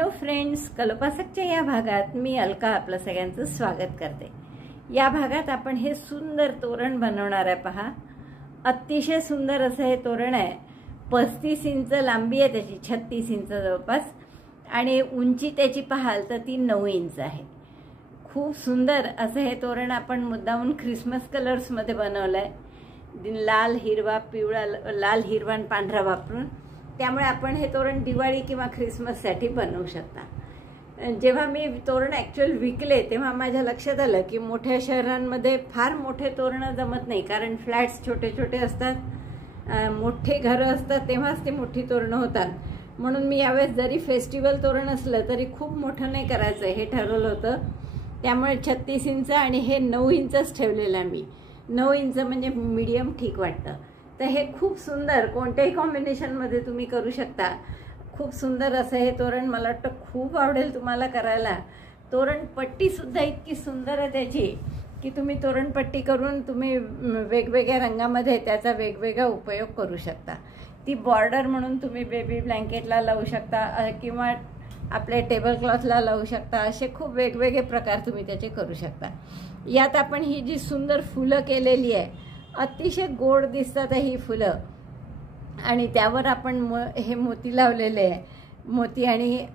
Hello friends, कल्पासकच्या या भागात मी अलका आपलं सगळ्यांचं स्वागत करते। या भागात आपण हे सुंदर तोरण बनवणार आहे। पहा, अतिशय सुंदर असं हे तोरण आहे। 35 इंच लांबी आहे त्याची, 36 इंच जवळपास, आणि उंची त्याची पाहाल तर ती 9 इंच आहे। खूप सुंदर असं हे तोरण आपण मुद्दामून ख्रिसमस कलर्स मध्ये बनवलंय। लाल, हिरवा, पिवळा, लाल, हिरवा आणि पांढरा वापरून। त्यामुळे आपण हे तोरण दिवाळी किंवा ख्रिसमससाठी बनवू शकता। जेव्हा मी तोरण ॲक्च्युअल विकले तेव्हा माझ्या लक्षात आलं की मोठ्या शहरांमध्ये फार मोठे तोरण जमत नाही, कारण फ्लॅट्स छोटे छोटे असतात, मोठे घरं असतात, तेव्हाच ते मोठी तोरणं होतात। म्हणून मी यावेळेस जरी फेस्टिवल तोरण असलं तरी खूप मोठं नाही करायचं हे ठरवलं होतं। त्यामुळे 36 इंच आणि हे 9 इंचच ठेवलेलं मी। 9 इंच म्हणजे मीडियम ठीक वाटतं। तर हे खूप सुंदर कोणत्याही कॉम्बिनेशनमध्ये तुम्ही करू शकता। खूप सुंदर असं हे तोरण मला वाटतं खूप आवडेल तुम्हाला करायला। तोरण पट्टी सुद्धा इतकी सुंदर आहे त्याची की तुम्ही तोरण पट्टी करून तुम्ही वेगवेगळ्या रंगामध्ये त्याचा वेगवेगळा उपयोग करू शकता। ती बॉर्डर म्हणून तुम्ही बेबी ब्लँकेटला लावू शकता किंवा आपल्या टेबल क्लॉथला लावू शकता। असे खूप वेगवेगळे प्रकार तुम्ही त्याचे करू शकता। यात आपण ही जी सुंदर फुलं केलेली आहे, अतिशय गोड दिसतात ही फुलं, आणि त्यावर आपण हे मोती लावलेले आहे, मोती, आणि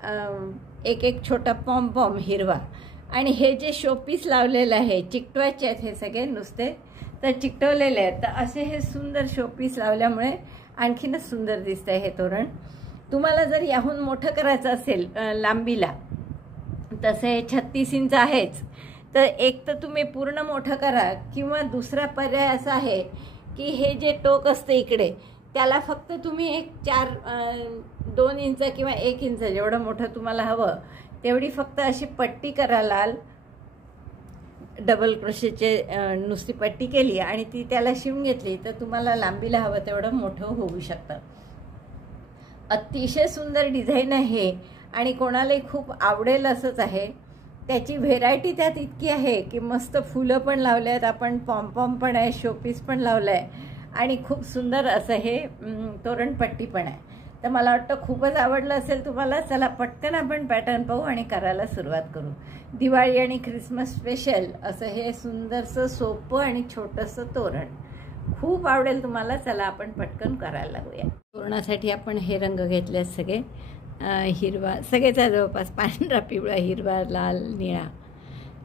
एक एक छोटा पॉम हिरवा, आणि हे जे शोपीस लावलेलं आहे चिकटवायचे आहेत, हे सगळे नुसते तर चिकटवलेले आहेत। तर असे हे सुंदर शोपीस लावल्यामुळे आणखीनच सुंदर दिसतंय हे तोरण। तुम्हाला जर याहून मोठं करायचं असेल लांबीला, तसे 36 इंच आहेच, तर एक तर तुम्ही पूर्ण मोठं करा, किंवा दुसरा पर्याय असा आहे की हे जे टोक असतं इकडे त्याला फक्त तुम्ही एक 2 इंच किंवा 1 इंच जेवढं मोठं तुम्हाला हवं तेवढी फक्त अशी पट्टी करा, लाल डबल क्रोशेचे नुसती पट्टी केली आणि ती त्याला शिवून घेतली तर तुम्हाला लांबीला हवं तेवढं मोठं होऊ शकतं। अतिशय सुंदर डिझाईन आहे आणि कोणालाही खूप आवडेल असंच आहे। त्याची व्हेरायटी त्यात इतकी आहे की मस्त फुलं पण लावले आहेत आपण, पॉम पण आहे, शोपीस पण लावलं आहे, आणि खूप सुंदर असं हे तोरणपट्टी पण आहे। तर मला वाटतं खूपच आवडलं असेल तुम्हाला। चला पटकन आपण पॅटर्न पाहू आणि करायला सुरुवात करू। दिवाळी आणि ख्रिसमस स्पेशल असं हे सुंदरसं सोपं आणि छोटंसं तोरण खूप आवडेल तुम्हाला। चला आपण पटकन करायला लागूया। तोरणासाठी आपण हे रंग घेतले आहेत सगळे, हिरवा सगळेचा जवळपास, पांढरा, पिवळा, हिरवा, लाल, निळा,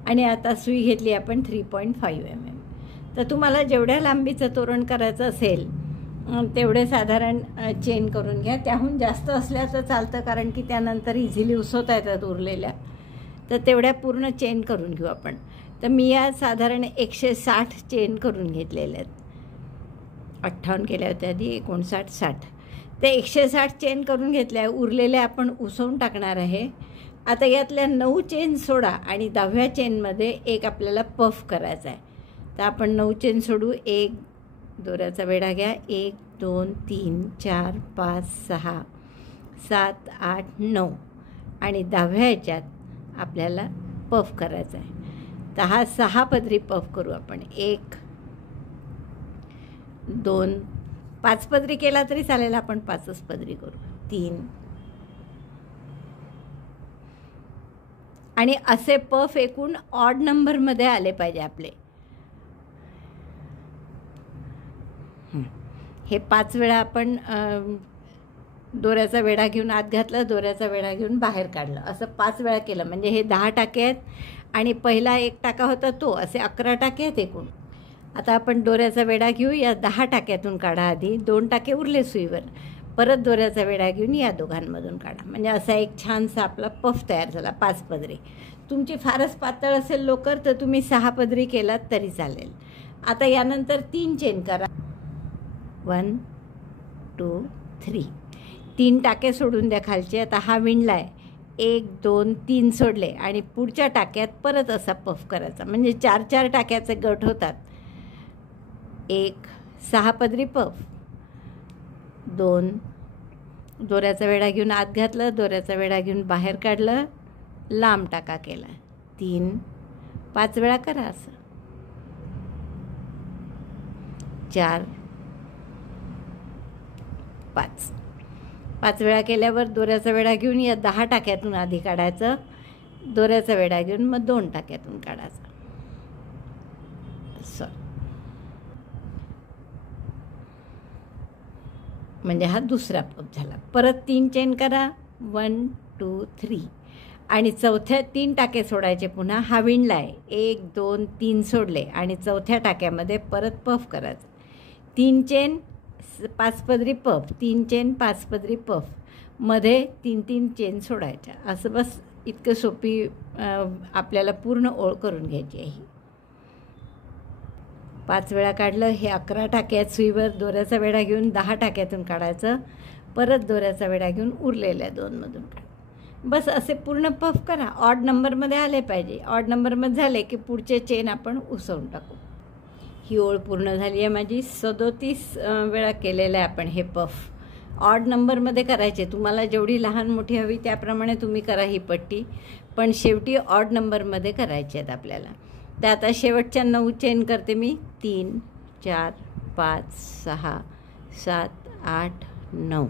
आणि आता सुई घेतली आपण 3.5 mm। तर तुम्हाला जेवढ्या लांबीचं तोरण करायचं असेल तेवढे साधारण चेन करून घ्या। त्याहून जास्त असल्या तर चालतं, कारण की त्यानंतर इझिली उसवता येतात उरलेल्या, तर तेवढ्या पूर्ण चेन करून घेऊ आपण। तर मी या साधारण 160 चेन करून घेतलेल्या आहेत। 58 केल्या होत्या आधी, 59, 60, ते 160 चेन करून घेतल्या। उरलेल्या आपण उसवून टाकणार आहे। आता यातल्या 9 चेन सोडा आणि 10व्या चेनमध्ये एक आपल्याला पफ करायचा आहे। तर आपण 9 चेन सोडू। एक दोऱ्याचा वेढा घ्या, 1 2 3 4 5 6 7 8 9, आणि 10व्या ह्याच्यात आपल्याला पफ करायचा आहे। तर हा 6 पदरी पफ करू आपण। 1 2 5 पदरी केला तरी चालेल, आपण 5च पदरी करू। 3, आणि असे पफ एकूण ऑड नंबरमध्ये आले पाहिजे आपले। हे 5 वेळा आपण दोऱ्याचा वेढा घेऊन आत घातलं, दोऱ्याचा वेढा घेऊन बाहेर काढलं, असं 5 वेळा केलं। म्हणजे हे 10 टाके आहेत, आणि पहिला एक टाका होता तो, असे 11 टाके आहेत एकूण। आता आपण दोऱ्याचा वेढा घेऊ, या 10 टाक्यातून काढा आधी, 2 टाके उरले सुईवर, परत दोऱ्याचा वेढा घेऊन या दोघांमधून काढा। म्हणजे असा एक छानसा आपला पफ तयार झाला 5 पदरी। तुमची फारच पातळ असेल लोकर तर तुम्ही 6 पदरी केलात तरी चालेल। आता यानंतर 3 चेन करा, 1 2 3, 3 टाके सोडून द्या खालचे। आता हा विणलाय, 1 2 3 सोडले, आणि पुढच्या टाक्यात परत असा पफ करायचा, म्हणजे 4 टाक्याचे गट होतात। 1 6 पदरी पफ, 2 दोऱ्याचा वेढा घेऊन आत घातलं, दोऱ्याचा वेढा घेऊन बाहेर काढलं, लांब टाका केला, 3 5 वेळा करा असं, 4 5, 5 वेळा केल्यावर दोऱ्याचा वेढा घेऊन या 10 टाक्यातून आधी काढायचं, दोऱ्याचा वेढा घेऊन मग 2 टाक्यातून काढायचं. म्हणजे हा दुसरा पफ झाला. परत 3 चेन करा, 1 2 3 आणि चौथ्या 3 टाके सोडायचे. पुन्हा हा विणला आहे, 1 2 3 सोडले आणि चौथ्या टाक्यामध्ये परत पफ करायचं. 3 चेन 5 पदरी पफ, 3 चेन 5 पदरी पफ, मध्ये 3 चेन सोडायच्या. असं बस इतकं सोपी आपल्याला पूर्ण ओळ करून घ्यायची आहे. 5 वेळा काढलं. हे 11 टाक्यात सुईवर दोऱ्याचा वेढा घेऊन 10 टाक्यातून काढायचं. परत दोऱ्याचा वेढा घेऊन उरलेल्या 2मधून काढ. बस असे पूर्ण पफ करा. ऑड नंबरमध्ये आले पाहिजे. ऑड नंबरमध्ये झाले की पुढचे चेन आपण उसवून टाकू. ही ओळ पूर्ण झाली आहे माझी. 37 वेळा केलेलं आहे आपण हे पफ. ऑड नंबरमध्ये करायचे. तुम्हाला जेवढी लहान मोठी हवी त्याप्रमाणे तुम्ही करा ही पट्टी, पण शेवटी ऑड नंबरमध्ये करायचे आहेत आपल्याला. तर आता शेवटच्या 9 चेन करते मी. 3 4 5 6 7 8 9.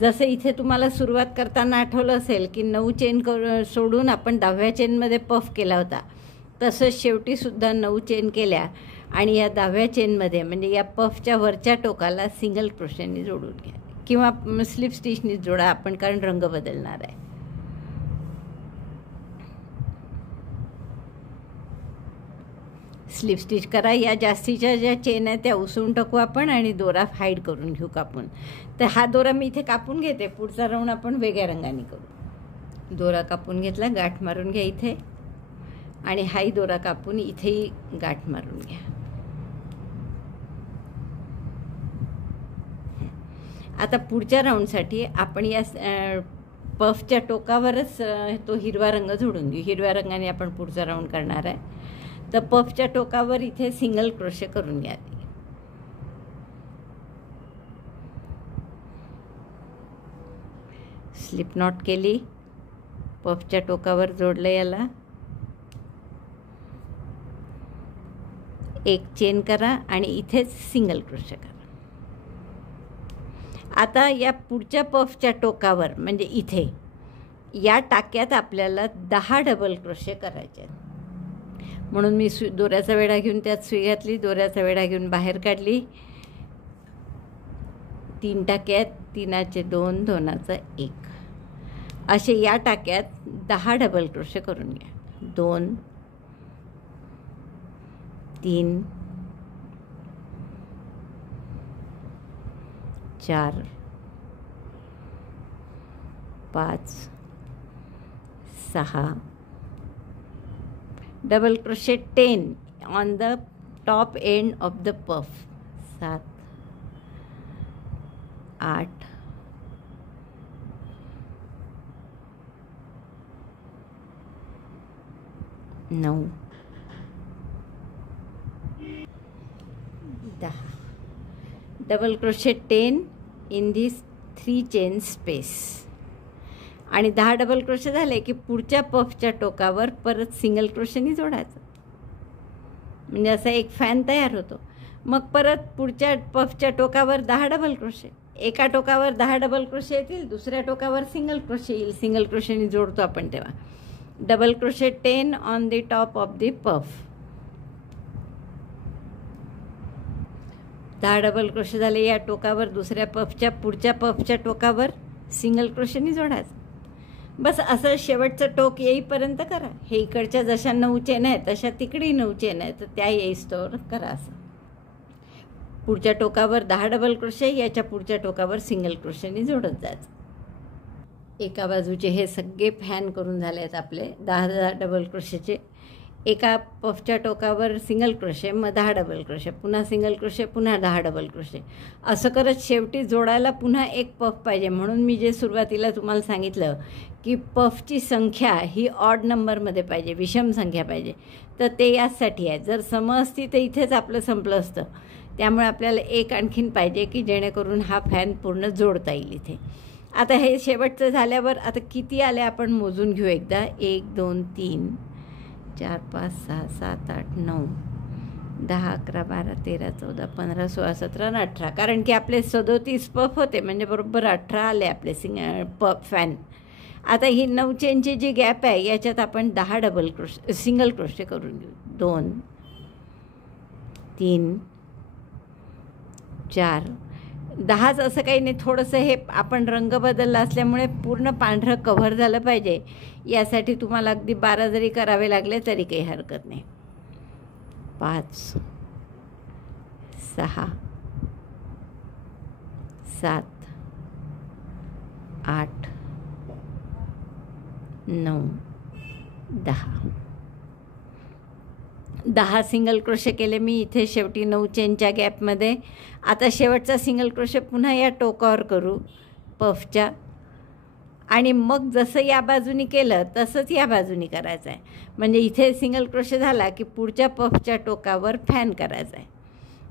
जसं इथे तुम्हाला सुरुवात करताना आठवलं असेल की 9 चेन सोडून आपण 10व्या चेनमध्ये पफ केला होता, तसंच शेवटीसुद्धा 9 चेन केल्या आणि या 10व्या चेनमध्ये म्हणजे या पफच्या वरच्या टोकाला सिंगल क्रोशेने जोडून घ्या किंवा स्लिप स्टिचनी जोडा आपण, कारण रंग बदलणार आहे. स्लिप स्टिच करा. या जास्तीच्या ज्या चेन आहेत त्या उसवून टाकू आपण आणि दोरा हाईड करून घेऊ कापून. तर हा दोरा मी इथे कापून घेते. पुढचा राऊंड आपण वेगळ्या रंगाने करू. दोरा कापून घेतला, गाठ मारून घ्या इथे आणि हाही दोरा कापून इथेही गाठ मारून घ्या. आता पुढच्या राऊंडसाठी आपण या पफच्या टोकावरच तो हिरवा रंग जोडून घेऊ. हिरव्या रंगाने आपण पुढचा राऊंड करणार आहे. तर पफच्या टोकावर इथे सिंगल क्रोशे करून घ्या. स्लिप नॉट केली, पफच्या टोकावर जोडलं याला. 1 चेन करा आणि इथेच सिंगल क्रोशे करा. आता या पुढच्या पफच्या टोकावर म्हणजे इथे या टाक्यात आपल्याला 10 डबल क्रोशे करायचे आहेत. म्हणून मी दोऱ्याचा वेढा घेऊन त्यात सुई घातली, दोऱ्याचा वेढा घेऊन बाहेर काढली. 3 टाक्यात 3चे 2, 2चा 1 असे या टाक्यात 10 डबल क्रोशे करून घ्या. 2 3 4 5 6 double crochet 10 on the top end of the puff. 7 8 9 10 double crochet 10 in these 3 chain space. आणि 10 डबल क्रोशे झाले की पुढच्या पफच्या टोकावर परत सिंगल क्रोशेनी जोडायचं. म्हणजे असा एक फॅन तयार होतो. मग परत पुढच्या पफच्या टोकावर 10 डबल क्रोशे. एका टोकावर 10 डबल क्रोशे येतील, दुसऱ्या टोकावर सिंगल क्रोशे येईल. सिंगल क्रोशेनी जोडतो आपण तेव्हा. Double crochet 10 on the top of the puff. 10 double crochet झाले या टोकावर, दुसऱ्या पफच्या पुढच्या पफच्या टोकावर सिंगल क्रोशेनी जोडायचं. बस असं शेवटचं टोक येईपर्यंत करा. हे इकडच्या जशा 9 चेन आहेत तशा तिकडे 9 चेन आहेत, तर त्या येईस्तोवर करा. असं पुढच्या टोकावर 10 डबल क्रोशे, याच्या पुढच्या टोकावर सिंगल क्रोशेनी जोडत जायचं. एका बाजूचे हे सगळे फॅन करून झाले आहेत आपले 10 डबल क्रोशेचे. एका पफच्या टोकावर सिंगल क्रोशे, मग 10 डबल क्रोशे, पुन्हा सिंगल क्रोशे, पुन्हा 10 डबल क्रोशे. असं करत शेवटी जोडायला पुन्हा एक पफ पाहिजे. म्हणून मी जे सुरुवातीला तुम्हाला सांगितलं की पफची संख्या ही ऑड नंबरमध्ये पाहिजे, विषम संख्या पाहिजे. तर ते यासाठी आहे. जर सम असती तर इथेच आपलं संपलं असतं. त्यामुळे आपल्याला एक आणखीन पाहिजे की जेणेकरून हा फॅन पूर्ण जोडता येईल इथे. आता हे शेवटचं झाल्यावर आता किती आले आपण मोजून घेऊ एकदा. 1 2 3 4 5 6 7 8 9 10, 11, 12, 13, 14, 15, 16, 17 आणि 18, कारण की आपले 37 पफ होते, म्हणजे बरोबर 18 आले आपले पफ फॅन. आता ही 9 चेनची जी गॅप आहे याच्यात आपण 10 डबल क्रोशे सिंगल क्रोशे करून घेऊ. 2, 3, 4, 10च असं काही नाही, थोडंसं हे आपण रंग बदलला असल्यामुळे पूर्ण पांढरं कव्हर झालं पाहिजे, यासाठी तुम्हाला अगदी 12 जरी करावे लागले तरी काही हरकत नाही. 5, 6, 7, 8, 9, 10 सिंगल क्रोशे केले मी इथे शेवटी 9 चेनच्या गॅपमध्ये. आता शेवटचा सिंगल क्रोशे पुन्हा या टोकावर करू पफच्या, आणि मग जसं या बाजूनी केलं तसंच या बाजूनी करायचं आहे. म्हणजे इथे सिंगल क्रोशे झाला की पुढच्या पफच्या टोकावर फॅन करायचा आहे.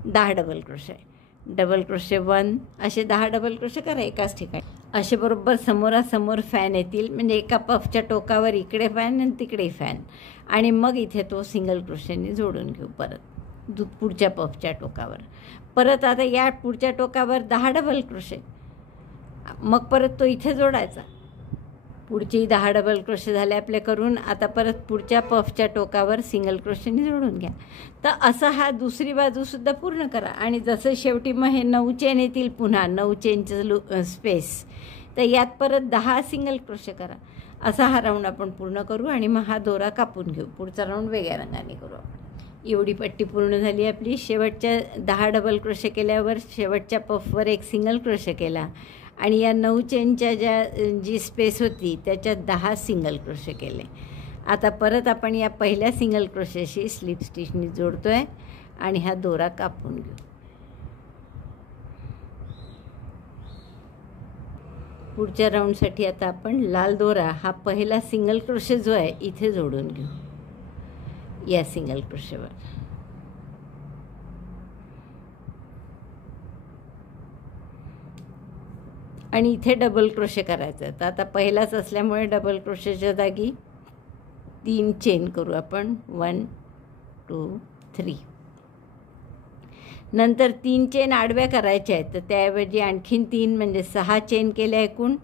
10 डबल क्रोशे, डबल क्रोशे 1, असे 10 डबल क्रोशे करा एकाच ठिकाणी. असे बरोबर समोरासमोर फॅन येतील, म्हणजे एका पफच्या टोकावर इकडे फॅन आणि तिकडे फॅन, आणि मग इथे तो सिंगल क्रोशेने जोडून घेऊ परत पुढच्या पफच्या टोकावर. परत आता या पुढच्या टोकावर 10 डबल क्रोशे, मग परत तो इथे जोडायचा. पुढची 10 डबल क्रोशे झाले आपले करून. आता परत पुढच्या पफच्या टोकावर सिंगल क्रोशेने जोडून घ्या. तर असं हा दुसरी बाजूसुद्धा पूर्ण करा. आणि जसं शेवटी मग हे 9 चेन येतील, पुन्हा 9 चेनचं स्पेस, तर यात परत 10 सिंगल क्रोशे करा. असा हा राऊंड आपण पूर्ण करू आणि मग हा दोरा कापून घेऊ. पुढचा राऊंड वेगळ्या रंगाने करू आपण. एवढी पट्टी पूर्ण झाली आपली. शेवटच्या 10 डबल क्रोशे केल्यावर शेवटच्या पफवर एक सिंगल क्रोशे केला, आणि या 9 चेनच्या जी स्पेस होती त्याच्यात 10 सिंगल क्रोशे केले. आता परत आपण या पहिल्या सिंगल क्रोशेशी स्लिप स्टिचनी जोडतो आहे आणि हा दोरा कापून घेऊ. पुढच्या राऊंडसाठी आता आपण लाल दोरा हा पहिला सिंगल क्रोशे जो आहे इथे जोडून घेऊ, या सिंगल क्रोशेवर. आणि इथे डबल क्रोशे करायचं आहे. तर आता पहिलाच असल्यामुळे डबल क्रोशेच्या जागी 3 चेन करू आपण. 1, 2, 3. नंतर 3 चेन आडव्या करायच्या आहेत, तर त्याऐवजी आणखीन 3 म्हणजे 6 चेन केल्या एकूण.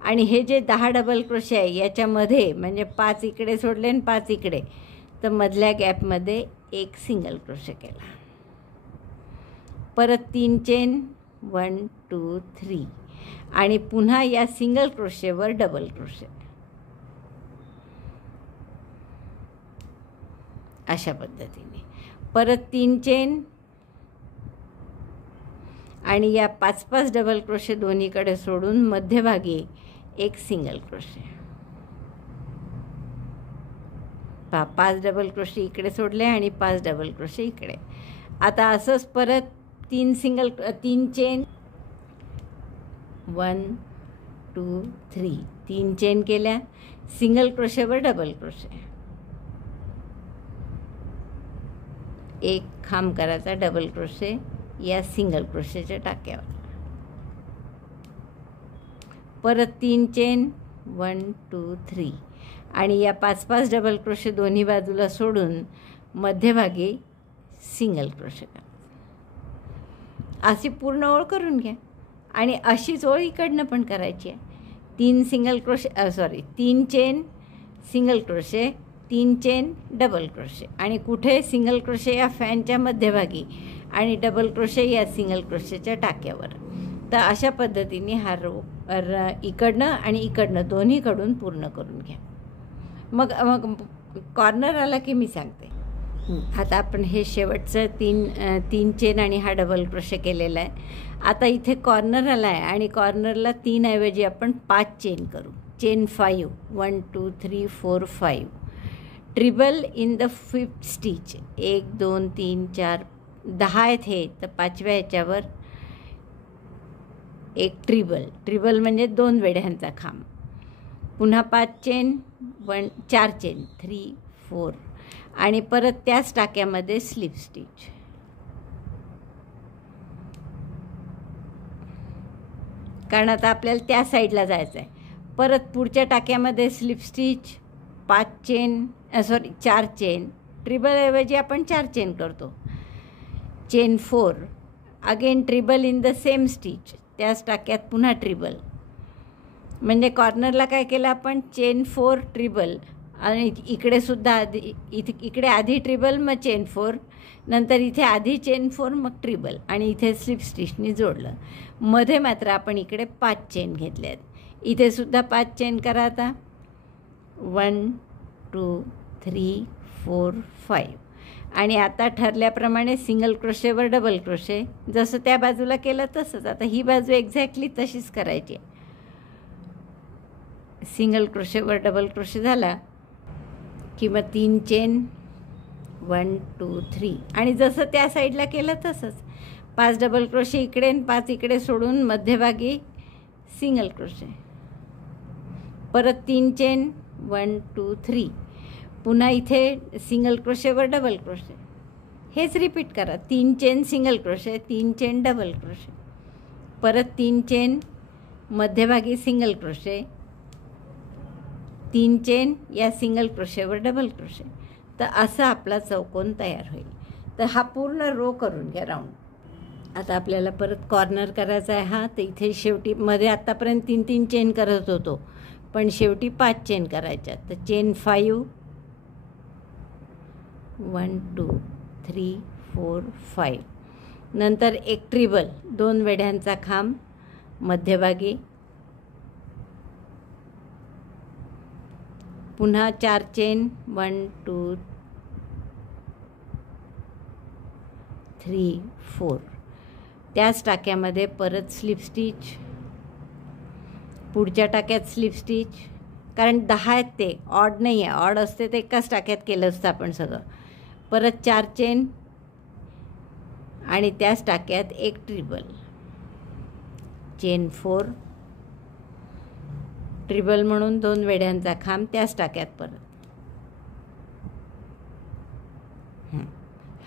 आणि हे जे 10 डबल क्रोशे आहे याच्यामध्ये म्हणजे 5 इकडे सोडले आणि 5 इकडे, तर मधल्या गॅपमध्ये एक सिंगल क्रोशे केला. परत 3 चेन, 1, 2, 3, आणि पुन्हा या सिंगल क्रोशेवर डबल क्रोशे. अशा पद्धतीने परत 3 चेन, आणि या 5-5 डबल क्रोशे दोन्हीकडे सोडून मध्यभागी एक सिंगल क्रोशे. 5 डबल क्रोशे इकडे सोडले आणि 5 डबल क्रोशे इकडे. आता असंच परत 3 चेन, 1, 2, 3, 3 चेन केल्या, सिंगल क्रोशेवर डबल क्रोशे, एक खांब करायचा डबल क्रोशे या सिंगल क्रोशेच्या टाक्यावर. परत 3 चेन, 1, 2, 3, आणि या 5-5 डबल क्रोशे दोन्ही बाजूला सोडून मध्यभागी सिंगल क्रोशे करा. अशी पूर्ण ओळ करून घ्या. आणि अशीच ओळ इकडनं पण करायची आहे. 3 chain, single crochet, 3 chain, double crochet, आणि कुठे सिंगल क्रोशे या फॅनच्या मध्यभागी आणि डबल क्रोशे या सिंगल क्रोशेच्या टाक्यावर. तर अशा पद्धतीने हा रो इकडनं आणि इकडनं दोन्हीकडून पूर्ण करून घ्या. मग कॉर्नर आला की मी सांगते. आता आपण हे शेवटचं 3 चेन आणि हा डबल क्रोशे केलेला आहे. आता इथे कॉर्नर आला आहे आणि कॉर्नरला 3 ऐवजी आपण 5 चेन करू. Chain 5, 1, 2, 3, 4, 5. Treble in the 5th stitch. 1, 2, 3, 4, 10 आहेत हे, तर 5व्या ह्याच्यावर एक ट्रिबल म्हणजे 2 वेढ्यांचा खांब. पुन्हा 5 चेन, 4 चेन, 3, 4, आणि परत त्याच टाक्यामध्ये स्लिप स्टिच. कारण आता आपल्याला त्या साईडला जायचं आहे. परत पुढच्या टाक्यामध्ये स्लिप स्टिच, 4 चेन, ट्रिबलऐवजी आपण 4 चेन करतो. Chain 4, again treble in the same stitch, त्याच टाक्यात पुन्हा ट्रिबल. म्हणजे कॉर्नरला काय केलं आपण, चेन 4 ट्रिबल, आणि इकडे सुद्धा इकडे आधी ट्रिबल मग चेन 4, नंतर इथे आधी चेन 4 मग ट्रिबल, आणि इथे स्लिप स्टिचनी जोडलं. मध्ये मात्र आपण इकडे 5 चेन घेतले आहेत. इथे सुद्धा 5 चेन करा. आता 1 2 3 4 5, आणि आता ठरल्याप्रमाणे सिंगल क्रोशेवर डबल क्रोशे, जसं त्या बाजूला केलं तसंच आता ही बाजू एक्झॅक्टली तशीच करायची. सिंगल क्रोशेवर डबल क्रोशे झाला की मग 3 चेन, 1 2 3, आणि जसं त्या साईडला केलं तसंच 5 डबल क्रोशे इकडे आणि 5 इकडे सोडून मध्यभागी सिंगल क्रोशे, परत 3 चेन, 1 2 3, पुन्हा इथे सिंगल क्रोशेवर डबल क्रोशे. हेच रिपीट करा. 3 chain single crochet, 3 chain double crochet, परत 3 चेन मध्यभागी सिंगल क्रोशे, 3 चेन या सिंगल क्रोशेवर डबल क्रोशे. तर असा आपला चौकोन तयार होईल. तर हा पूर्ण रो करून घ्या राऊंड. आता आपल्याला परत कॉर्नर करायचा आहे हा. तर इथे शेवटी मध्ये आत्तापर्यंत 3 चेन करत होतो, पण शेवटी 5 चेन करायच्या. तर चेन 5, 1 2 3 4 5, नंतर एक ट्रिबल, 2 वेढ्यांचा खांब मध्यभागी, पुन्हा 4 चेन, 1 2 3 4, त्याच टाक्यामध्ये परत स्लिप स्टिच, पुढच्या टाक्यात स्लिप स्टिच, कारण 10 आहेत ते, ऑड नाही आहे. ऑड असते ते एकाच टाक्यात केलं असतं आपण सगळं. परत 4 चेन, आणि त्याच टाक्यात एक ट्रिबल, चेन 4, ट्रिबल म्हणून 2 वेढ्यांचा खांब त्याच टाक्यात परत.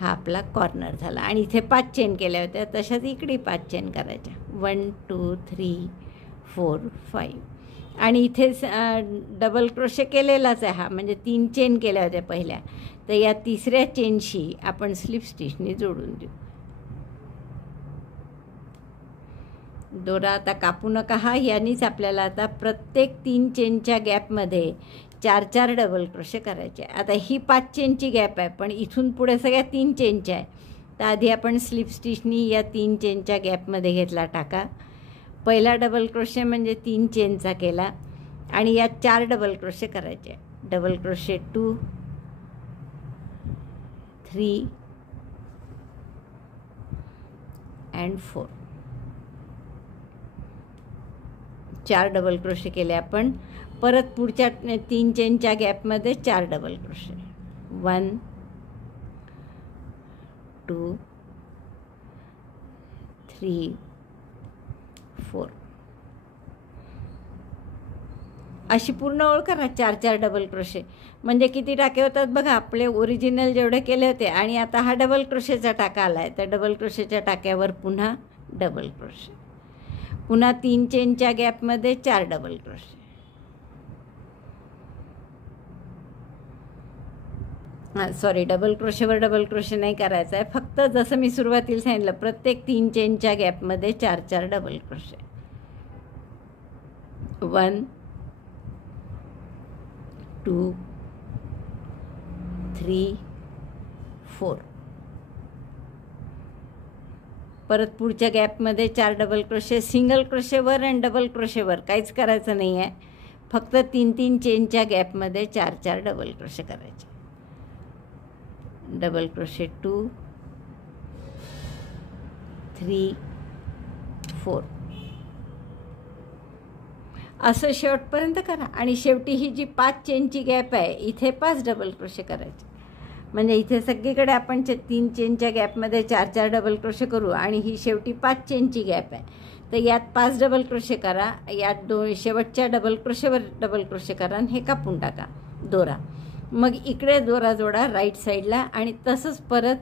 हा आपला कॉर्नर झाला. आणि इथे 5 चेन केल्या होत्या, तशाच इकडे 5 चेन करायच्या. 1 2 3 4 5, आणि इथे डबल क्रोशे केलेलाच आहे हा, म्हणजे 3 चेन केल्या होत्या पहिल्या. तर या तिसऱ्या चेनशी आपण स्लिप स्टिचनी जोडून देऊ. दोरा आता कापू नका हा. यानीच आपल्याला आता प्रत्येक 3 चेनच्या गॅपमध्ये 4 डबल क्रोशे करायचे. आता ही 5 चेनची गॅप आहे, पण इथून पुढे सगळ्या 3 चेनच्या आहे. तर आधी आपण स्लिप स्टिचनी या 3 चेनच्या गॅपमध्ये घेतला टाका. पहिला डबल क्रोशे म्हणजे 3 चेनचा केला, आणि यात 4 डबल क्रोशे करायचे. Double crochet 2 3 and 4, 4 double crochet केले आपण. परत पुढच्या 3 चेनच्या गॅपमध्ये 4 डबल क्रोशे, 1 2 3 4, अशी पूर्ण ओळ करा. 4 डबल क्रोशे म्हणजे किती टाके होतात बघा. आपले ओरिजिनल जेवढे केले होते, आणि आता हा डबल क्रोशेचा टाका आला आहे. तर डबल क्रोशेच्या टाक्यावर पुन्हा डबल क्रोशे, पुन्हा 3 चेनच्या गॅपमध्ये 4 डबल क्रोशे. सॉरी, डबल क्रोशेवर डबल क्रोशे नाही करायचं आहे. फक्त जसं मी सुरुवातीला सांगितलं, प्रत्येक 3 चेनच्या गॅपमध्ये 4 डबल क्रोशे. 1 2 3 4, परत पुढच्या गॅपमध्ये 4 डबल क्रोशे. सिंगल क्रोशेवर आणि डबल क्रोशेवर काहीच करायचं नाही आहे. फक्त 3 चेनच्या गॅपमध्ये 4 डबल क्रोशे करायचे. डबल क्रोशे 2 3 4, असं शेवटपर्यंत करा. आणि शेवटी ही जी 5 चेनची गॅप आहे, इथे 5 डबल क्रोशे करायचे. म्हणजे इथे सगळीकडे आपण 3 चेनच्या गॅपमध्ये 4 डबल क्रोशे करू, आणि ही शेवटी 5 चेनची गॅप आहे. तर यात 5 डबल क्रोशे करा, यात शेवटच्या डबल क्रोशेवर डबल क्रोशे करा, आणि हे कापून टाका दोरा. मग इकडे दोरा जोडा राईट साईडला, आणि तसंच परत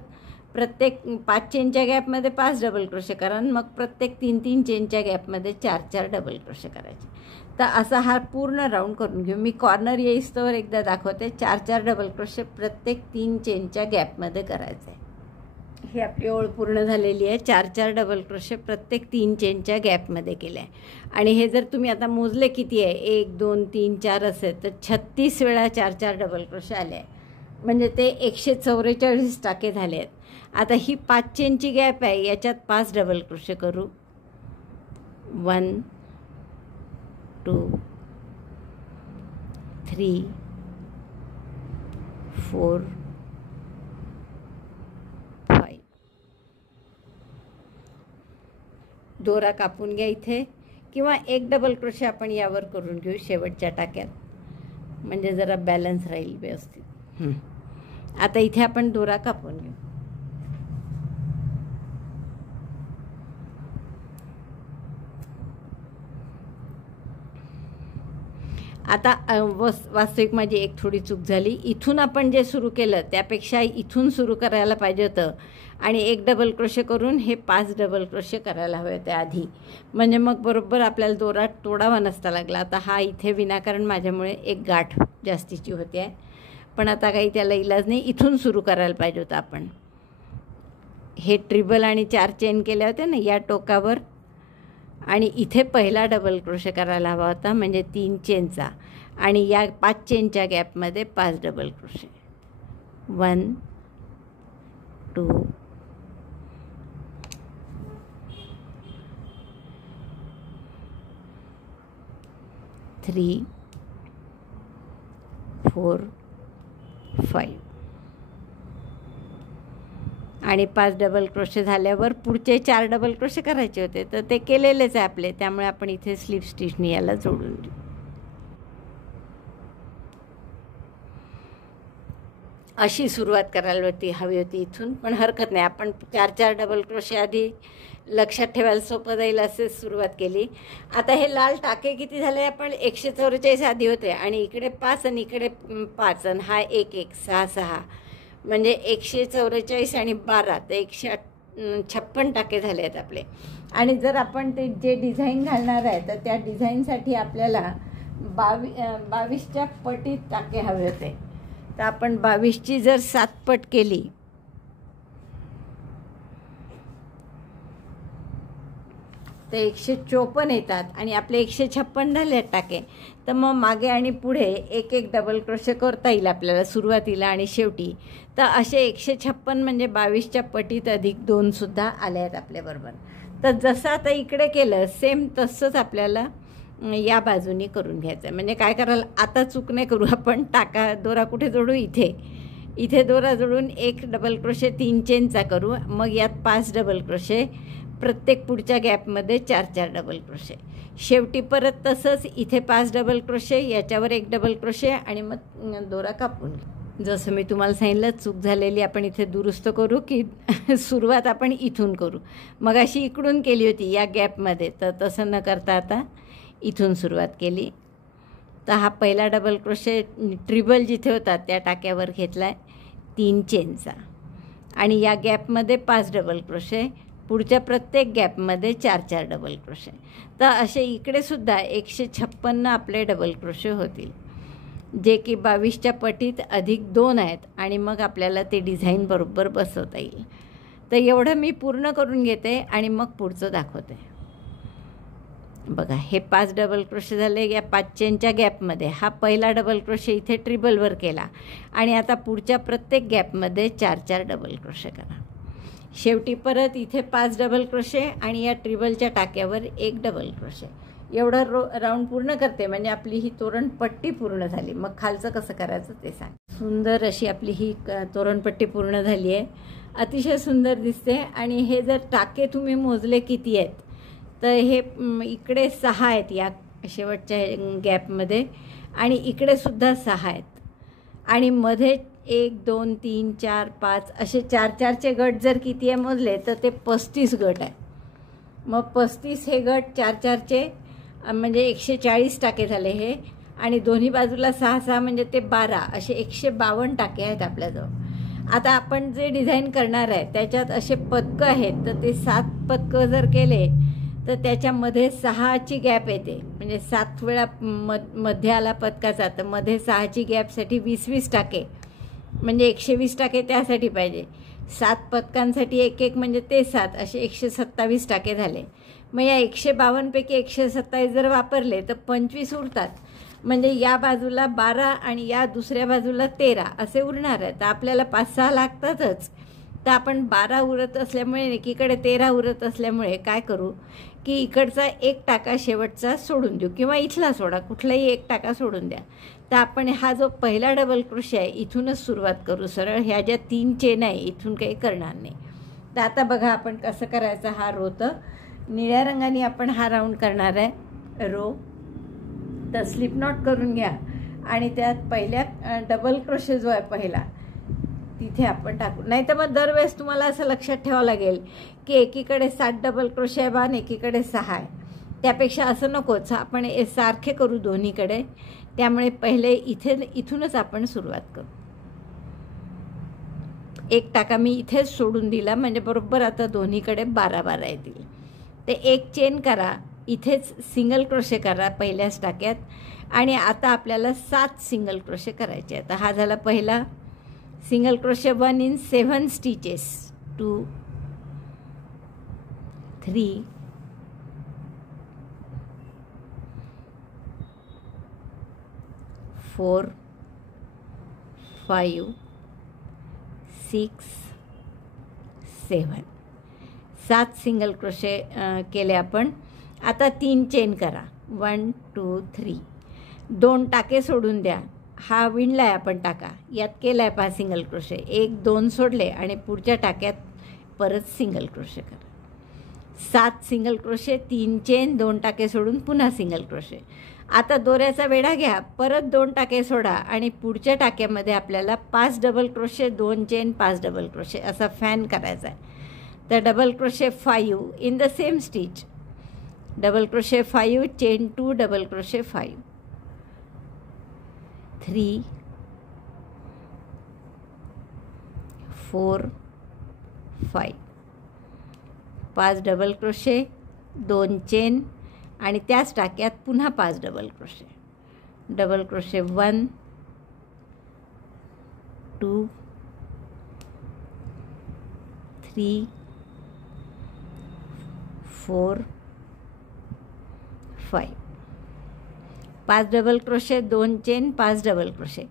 प्रत्येक 5 चेनच्या गॅपमध्ये 5 डबल क्रोशे करा, आणि मग प्रत्येक 3 चेनच्या गॅपमध्ये 4 डबल क्रोशे करायचे. तर असा हा पूर्ण राऊंड करून घेऊ. मी कॉर्नर येईस्तोवर एकदा दाखवते. 4 डबल क्रोशे प्रत्येक 3 चेनच्या गॅपमध्ये करायचं आहे. ही आपली ओळ पूर्ण झालेली आहे. 4 डबल क्रोशे प्रत्येक 3 चेनच्या गॅपमध्ये केले आहे. आणि हे जर तुम्ही आता मोजले किती आहे, 1 2 3 4 असेल तर 36 वेळा 4 डबल क्रोशे आले आहे. म्हणजे ते 144 टाके झाले आहेत. आता ही 5 चेनची गॅप आहे, याच्यात 5 डबल क्रोशे करू. 1 2 3 4 5. दोरा कापून घ्या इथे, किंवा 1 डबल क्रोशे आपण यावर करून घेऊ शेवटच्या टाक्यात, म्हणजे जरा बॅलन्स राहील व्यवस्थित. आता इथे आपण दोरा कापून घेऊ. आता वास्तविक माझी एक थोडी चूक झाली. इथून आपण जे सुरू केलं त्यापेक्षा इथून सुरू करायला पाहिजे होतं आणि 1 डबल क्रोशे करून हे 5 डबल क्रोशे करायला हवे होते आधी, म्हणजे मग बरोबर आपल्याला दोरा तोडावा नसता लागला. आता हा इथे विनाकारण माझ्यामुळे एक गाठ जास्तीची होते आहे, पण आता काही त्याला इलाज नाही. इथून सुरू करायला पाहिजे होतं आपण. हे ट्रिबल आणि 4 चेन केल्या होत्या ना या टोकावर, आणि इथे पहिला डबल क्रोशे करायला हवा होता, म्हणजे 3 चेनचा, आणि या 5 चेनच्या गॅपमध्ये 5 डबल क्रोशे. 1 2 3 4 5. आणि 5 डबल क्रोशे झाल्यावर पुढचे 4 डबल क्रोशे करायचे होते, तर ते केलेलेच आहे आपले, त्यामुळे आपण इथे स्लिप स्टिचनी याला जोडून देऊ. अशी सुरुवात करायला हवी होती इथून, पण हरकत नाही. आपण 4 डबल क्रोशे आधी लक्षात ठेवायला सोपं जाईल असे सुरुवात केली. आता हे लाल टाके किती झाले, आपण 144 आधी होते, आणि इकडे 5 आणि इकडे 5, आणि हा 1 1 6 6, म्हणजे 144 आणि 12 तर 156 टाके झाले आहेत आपले. आणि जर आपण ते जे डिझाईन घालणार आहे तर त्या डिझाईनसाठी आपल्याला 22च्या पटीत टाके हवे होते. तर आपण 22ची जर 7 पट केली तर 154 येतात, आणि आपले 156 झाले टाके. तर मग मागे आणि पुढे 1 1 डबल क्रोशे करता येईल आपल्याला सुरुवातीला आणि शेवटी. तर असे 156 म्हणजे 22च्या पटीत अधिक 2 सुद्धा आले आहेत आपल्याबरोबर. तर जसं आता इकडे केलं सेम तसंच आपल्याला या बाजूनी करून घ्यायचं आहे. म्हणजे काय करायला, आता चूक नाही करू आपण. दोरा कुठे जोडू, इथे दोरा जोडून 1 डबल क्रोशे 3 चेनचा करू, मग यात 5 डबल क्रोशे, प्रत्येक पुढच्या गॅपमध्ये 4 डबल क्रोशे. शेवटी परत तसंच इथे 5 डबल क्रोशे, याच्यावर 1 डबल क्रोशे, आणि मग दोरा कापून. जसं मी तुम्हाला सांगितलं, चूक झालेली आपण इथे दुरुस्त करू, की सुरुवात आपण इथून करू. मग अशी इकडून केली होती या गॅपमध्ये, तर तसं न करता आता इथून सुरुवात केली. तर हा पहिला डबल क्रोशे ट्रिबल जिथे होता त्या टाक्यावर घेतला आहे 3 चेनचा, आणि या गॅपमध्ये 5 डबल क्रोशे, पुढच्या प्रत्येक गॅपमध्ये 4 डबल क्रोशे. तर असे इकडे सुद्धा 156 आपले डबल क्रोशे होतील, जे की 22च्या पटीत अधिक 2 आहेत, आणि मग आपल्याला ते डिझाईन बरोबर बसवता येईल. तर एवढं मी पूर्ण करून घेते आणि मग पुढचं दाखवते. बघा, हे 5 डबल क्रोशे झाले या 5 चेनच्या गॅपमध्ये. हा पहिला डबल क्रोशे इथे ट्रिबलवर केला, आणि आता पुढच्या प्रत्येक गॅपमध्ये 4 डबल क्रोशे करा. शेवटी परत इथे 5 डबल क्रोशे, आणि या ट्रिबलच्या टाक्यावर 1 डबल क्रोशे. एवढं राऊंड पूर्ण करते, म्हणजे आपली ही तोरणपट्टी पूर्ण झाली. मग खालचं कसं करायचं ते सांग. सुंदर अशी आपली ही तोरणपट्टी पूर्ण झाली आहे, अतिशय सुंदर दिसते. आणि हे जर टाके तुम्ही मोजले किती आहेत, तर हे इकडे 6 आहेत या शेवटच्या गॅपमध्ये, आणि इकडे सुद्धा 6 आहेत, आणि मध्ये 1 2 3 4 5 असे 4चे गट जर किती आहे मोजले तर ते 35 गट आहे. मग 35 हे गट 4चे म्हणजे 140 टाके झाले हे, आणि दोन्ही बाजूला 6 6 म्हणजे ते 12, असे 152 टाके आहेत आपल्याजवळ. आता आपण जे डिझाईन करणार आहे त्याच्यात असे पदकं आहेत, तर ते 7 पदकं जर केले तर त्याच्यामध्ये 6ची गॅप येते, म्हणजे 7 वेळा मध्ये आला पदकाचा, तर मध्ये 6ची गॅपसाठी 20 टाके, म्हणजे 120 टाके त्यासाठी पाहिजे. 7 पदकांसाठी एक एक म्हणजे ते 7 असे 127 टाके झाले. मग या 152 पैकी 127 जर वापरले तर 25 उरतात. म्हणजे या बाजूला 12 आणि या दुसऱ्या बाजूला 13 असे उरणार आहे. तर आपल्याला 5-6 लागतातच. तर आपण 12 उरत असल्यामुळे एकीकडे 13 उरत असल्यामुळे काय करू की इकडचा एक टाका शेवटचा सोडून देऊ किंवा इथला सोडा, कुठलाही एक टाका सोडून द्या. तर आपण हा जो पहिला डबल क्रोशे आहे इथूनच सुरुवात करू सरळ. ह्या ज्या 3 चेन आहे इथून काही करणार नाही. तर आता बघा आपण कसं करायचं. हा रो तर निळ्या रंगाने आपण हा राऊंड करणार आहे रो. तर स्लिप नॉट करून घ्या आणि त्यात पहिल्या डबल क्रोशे जो आहे पहिला तिथे आपण टाकू. नाही तर मग दरवेळेस तुम्हाला असं लक्षात ठेवावं लागेल की एकीकडे 7 डबल क्रोशे आहे आणि एकीकडे 6 आहे. त्यापेक्षा असं नकोच, आपण हे सारखे करू दोन्हीकडे. त्यामुळे पहिले इथूनच आपण सुरुवात करू. एक टाका मी इथेच सोडून दिला म्हणजे बरोबर आता दोन्हीकडे 12-12 येतील. ते एक चेन करा, इथेच सिंगल क्रोशे करा पहिल्याच टाक्यात आणि आता आपल्याला 7 सिंगल क्रोशे करायचे. आता हा झाला पहिला single crochet 1 in 7 stitches. 2 3 4 5 6 7 7 single crochet केले आपण. आता 3 चेन करा. 1 2 3 2 टाके सोडून द्या. हा विणला आहे आपण टाका, यात केला आहे 5 सिंगल क्रोशे. 1 2 सोडले आणि पुढच्या टाक्यात परत सिंगल क्रोशे करा. 7 सिंगल क्रोशे, 3 चेन, 2 टाके सोडून पुन्हा सिंगल क्रोशे. आता दोऱ्याचा वेढा घ्या, परत 2 टाके सोडा आणि पुढच्या टाक्यामध्ये आपल्याला 5 double crochet, 2 chain, 5 double crochet असा फॅन करायचा आहे. तर double crochet 5 in the same stitch. Double crochet 5 chain 2 double crochet 5 3 4 5 5 double crochet, 2 chain आणि त्याच टाक्यात पुन्हा 5 double crochet. Double crochet 1 2 3 4 5 5 double crochet, 2 chain, 5 double crochet.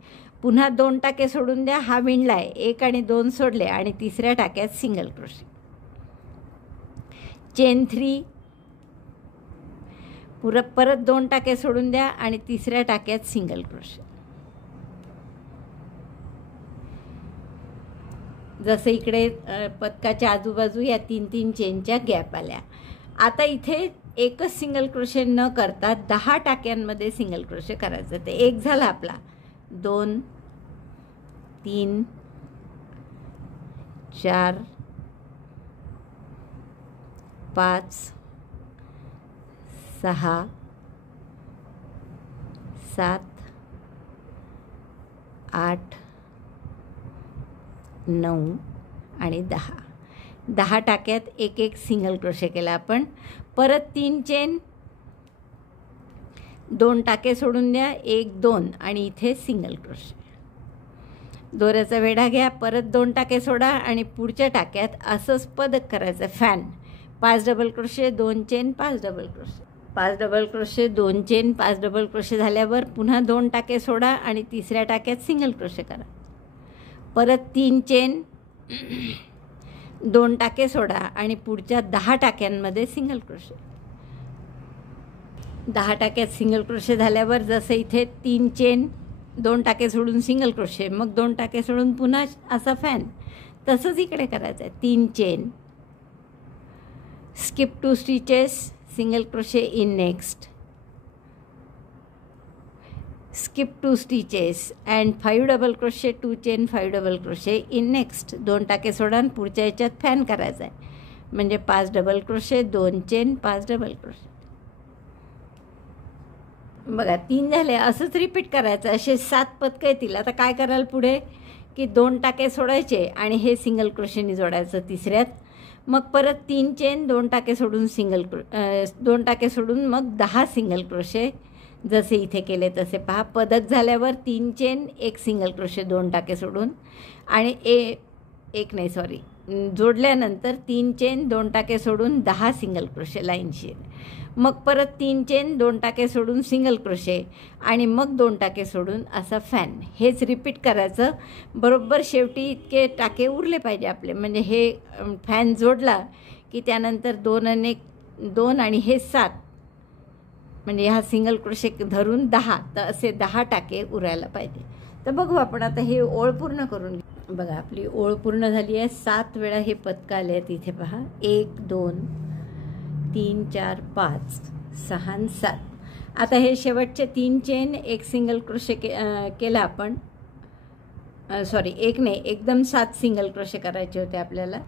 पुन्हा 2 टाके सोडून द्या. हा विणला आहे, 1 आणि 2 सोडले आणि तिसऱ्या टाक्यात सिंगल क्रोशे. चेन 3 परत 2 टाके सोडून द्या आणि तिसऱ्या टाक्यात सिंगल क्रोशे. जसं इकडे पदकाच्या आजूबाजू या 3-3 चेनच्या गॅप आल्या. आता इथे एकच सिंगल क्रोशे न करता 10 टाक्यांमध्ये सिंगल क्रोशे करायचं. ते एक झाला आपला. 2 3 4 5 6 7 8 9 आणि 10. 10 टाक्यात एक एक सिंगल क्रोशे केला आपण. परत 3 चेन, 2 टाके सोडून द्या, 1 2 आणि इथे सिंगल क्रोशे. दोऱ्याचा वेढा घ्या, परत 2 टाके सोडा आणि पुढच्या टाक्यात असंच पदक करायचं fan. 5 double crochet, 2 chain, 5 double crochet. 5 double crochet, 2 chain, 5 double crochet झाल्यावर पुन्हा 2 टाके सोडा आणि तिसऱ्या टाक्यात सिंगल क्रोशे करा. परत 3 चेन, 2 टाके सोडा आणि पुढच्या 10 टाक्यांमध्ये सिंगल क्रोशे. 10 टाक्यात सिंगल क्रोशे झाल्यावर जसं इथे 3 चेन, 2 टाके सोडून सिंगल क्रोशे, मग 2 टाके सोडून पुन्हा असा फॅन. तसंच इकडे करायचं आहे. 3 chain, skip 2 stitches, single crochet in next, skip 2 stitches and 5 double crochet, 2 chain, 5 double crochet in next. 2 टाके सोडा आणि पुढच्या याच्यात फॅन करायचा आहे. म्हणजे 5 double crochet, 2 chain, 5 double crochet. बघा 3 झाले. असंच रिपीट करायचं. असे 7 पदकं येतील. आता काय कराल पुढे की 2 टाके सोडायचे आणि हे सिंगल क्रोशेने जोडायचं तिसऱ्यात. मग परत 3 चेन, 2 टाके सोडून 2 टाके सोडून मग 10 सिंगल क्रोशे जसे इथे केले तसे पहा. पदक झाल्यावर 3 चेन, 1 सिंगल क्रोशे, 2 टाके सोडून आणि जोडल्यानंतर 3 चेन 2 टाके सोडून 10 सिंगल क्रोशे लाईनशीर, मग परत 3 चेन 2 टाके सोडून सिंगल क्रोशे आणि मग 2 टाके सोडून असा फॅन. हेच रिपीट करायचं. बरोबर शेवटी इतके टाके उरले पाहिजे आपले, म्हणजे हे फॅन जोडला की त्यानंतर 2 आणि हे 7, म्हणजे ह्या सिंगल क्रोशे धरून 10, तर असे 10 टाके उरायला पाहिजे. तर बघू आपण आता हे ओळ पूर्ण करून घेऊ. बघा आपली ओळ पूर्ण झाली आहे. 7 वेळा हे पदकं आले आहेत. इथे पहा 1 2 3 4 5 6 आणि 7. आता हे शेवटचे 3 चेन 1 सिंगल क्रोशे केला आपण. एक नाही, एकदम 7 सिंगल क्रोशे करायचे होते आपल्याला.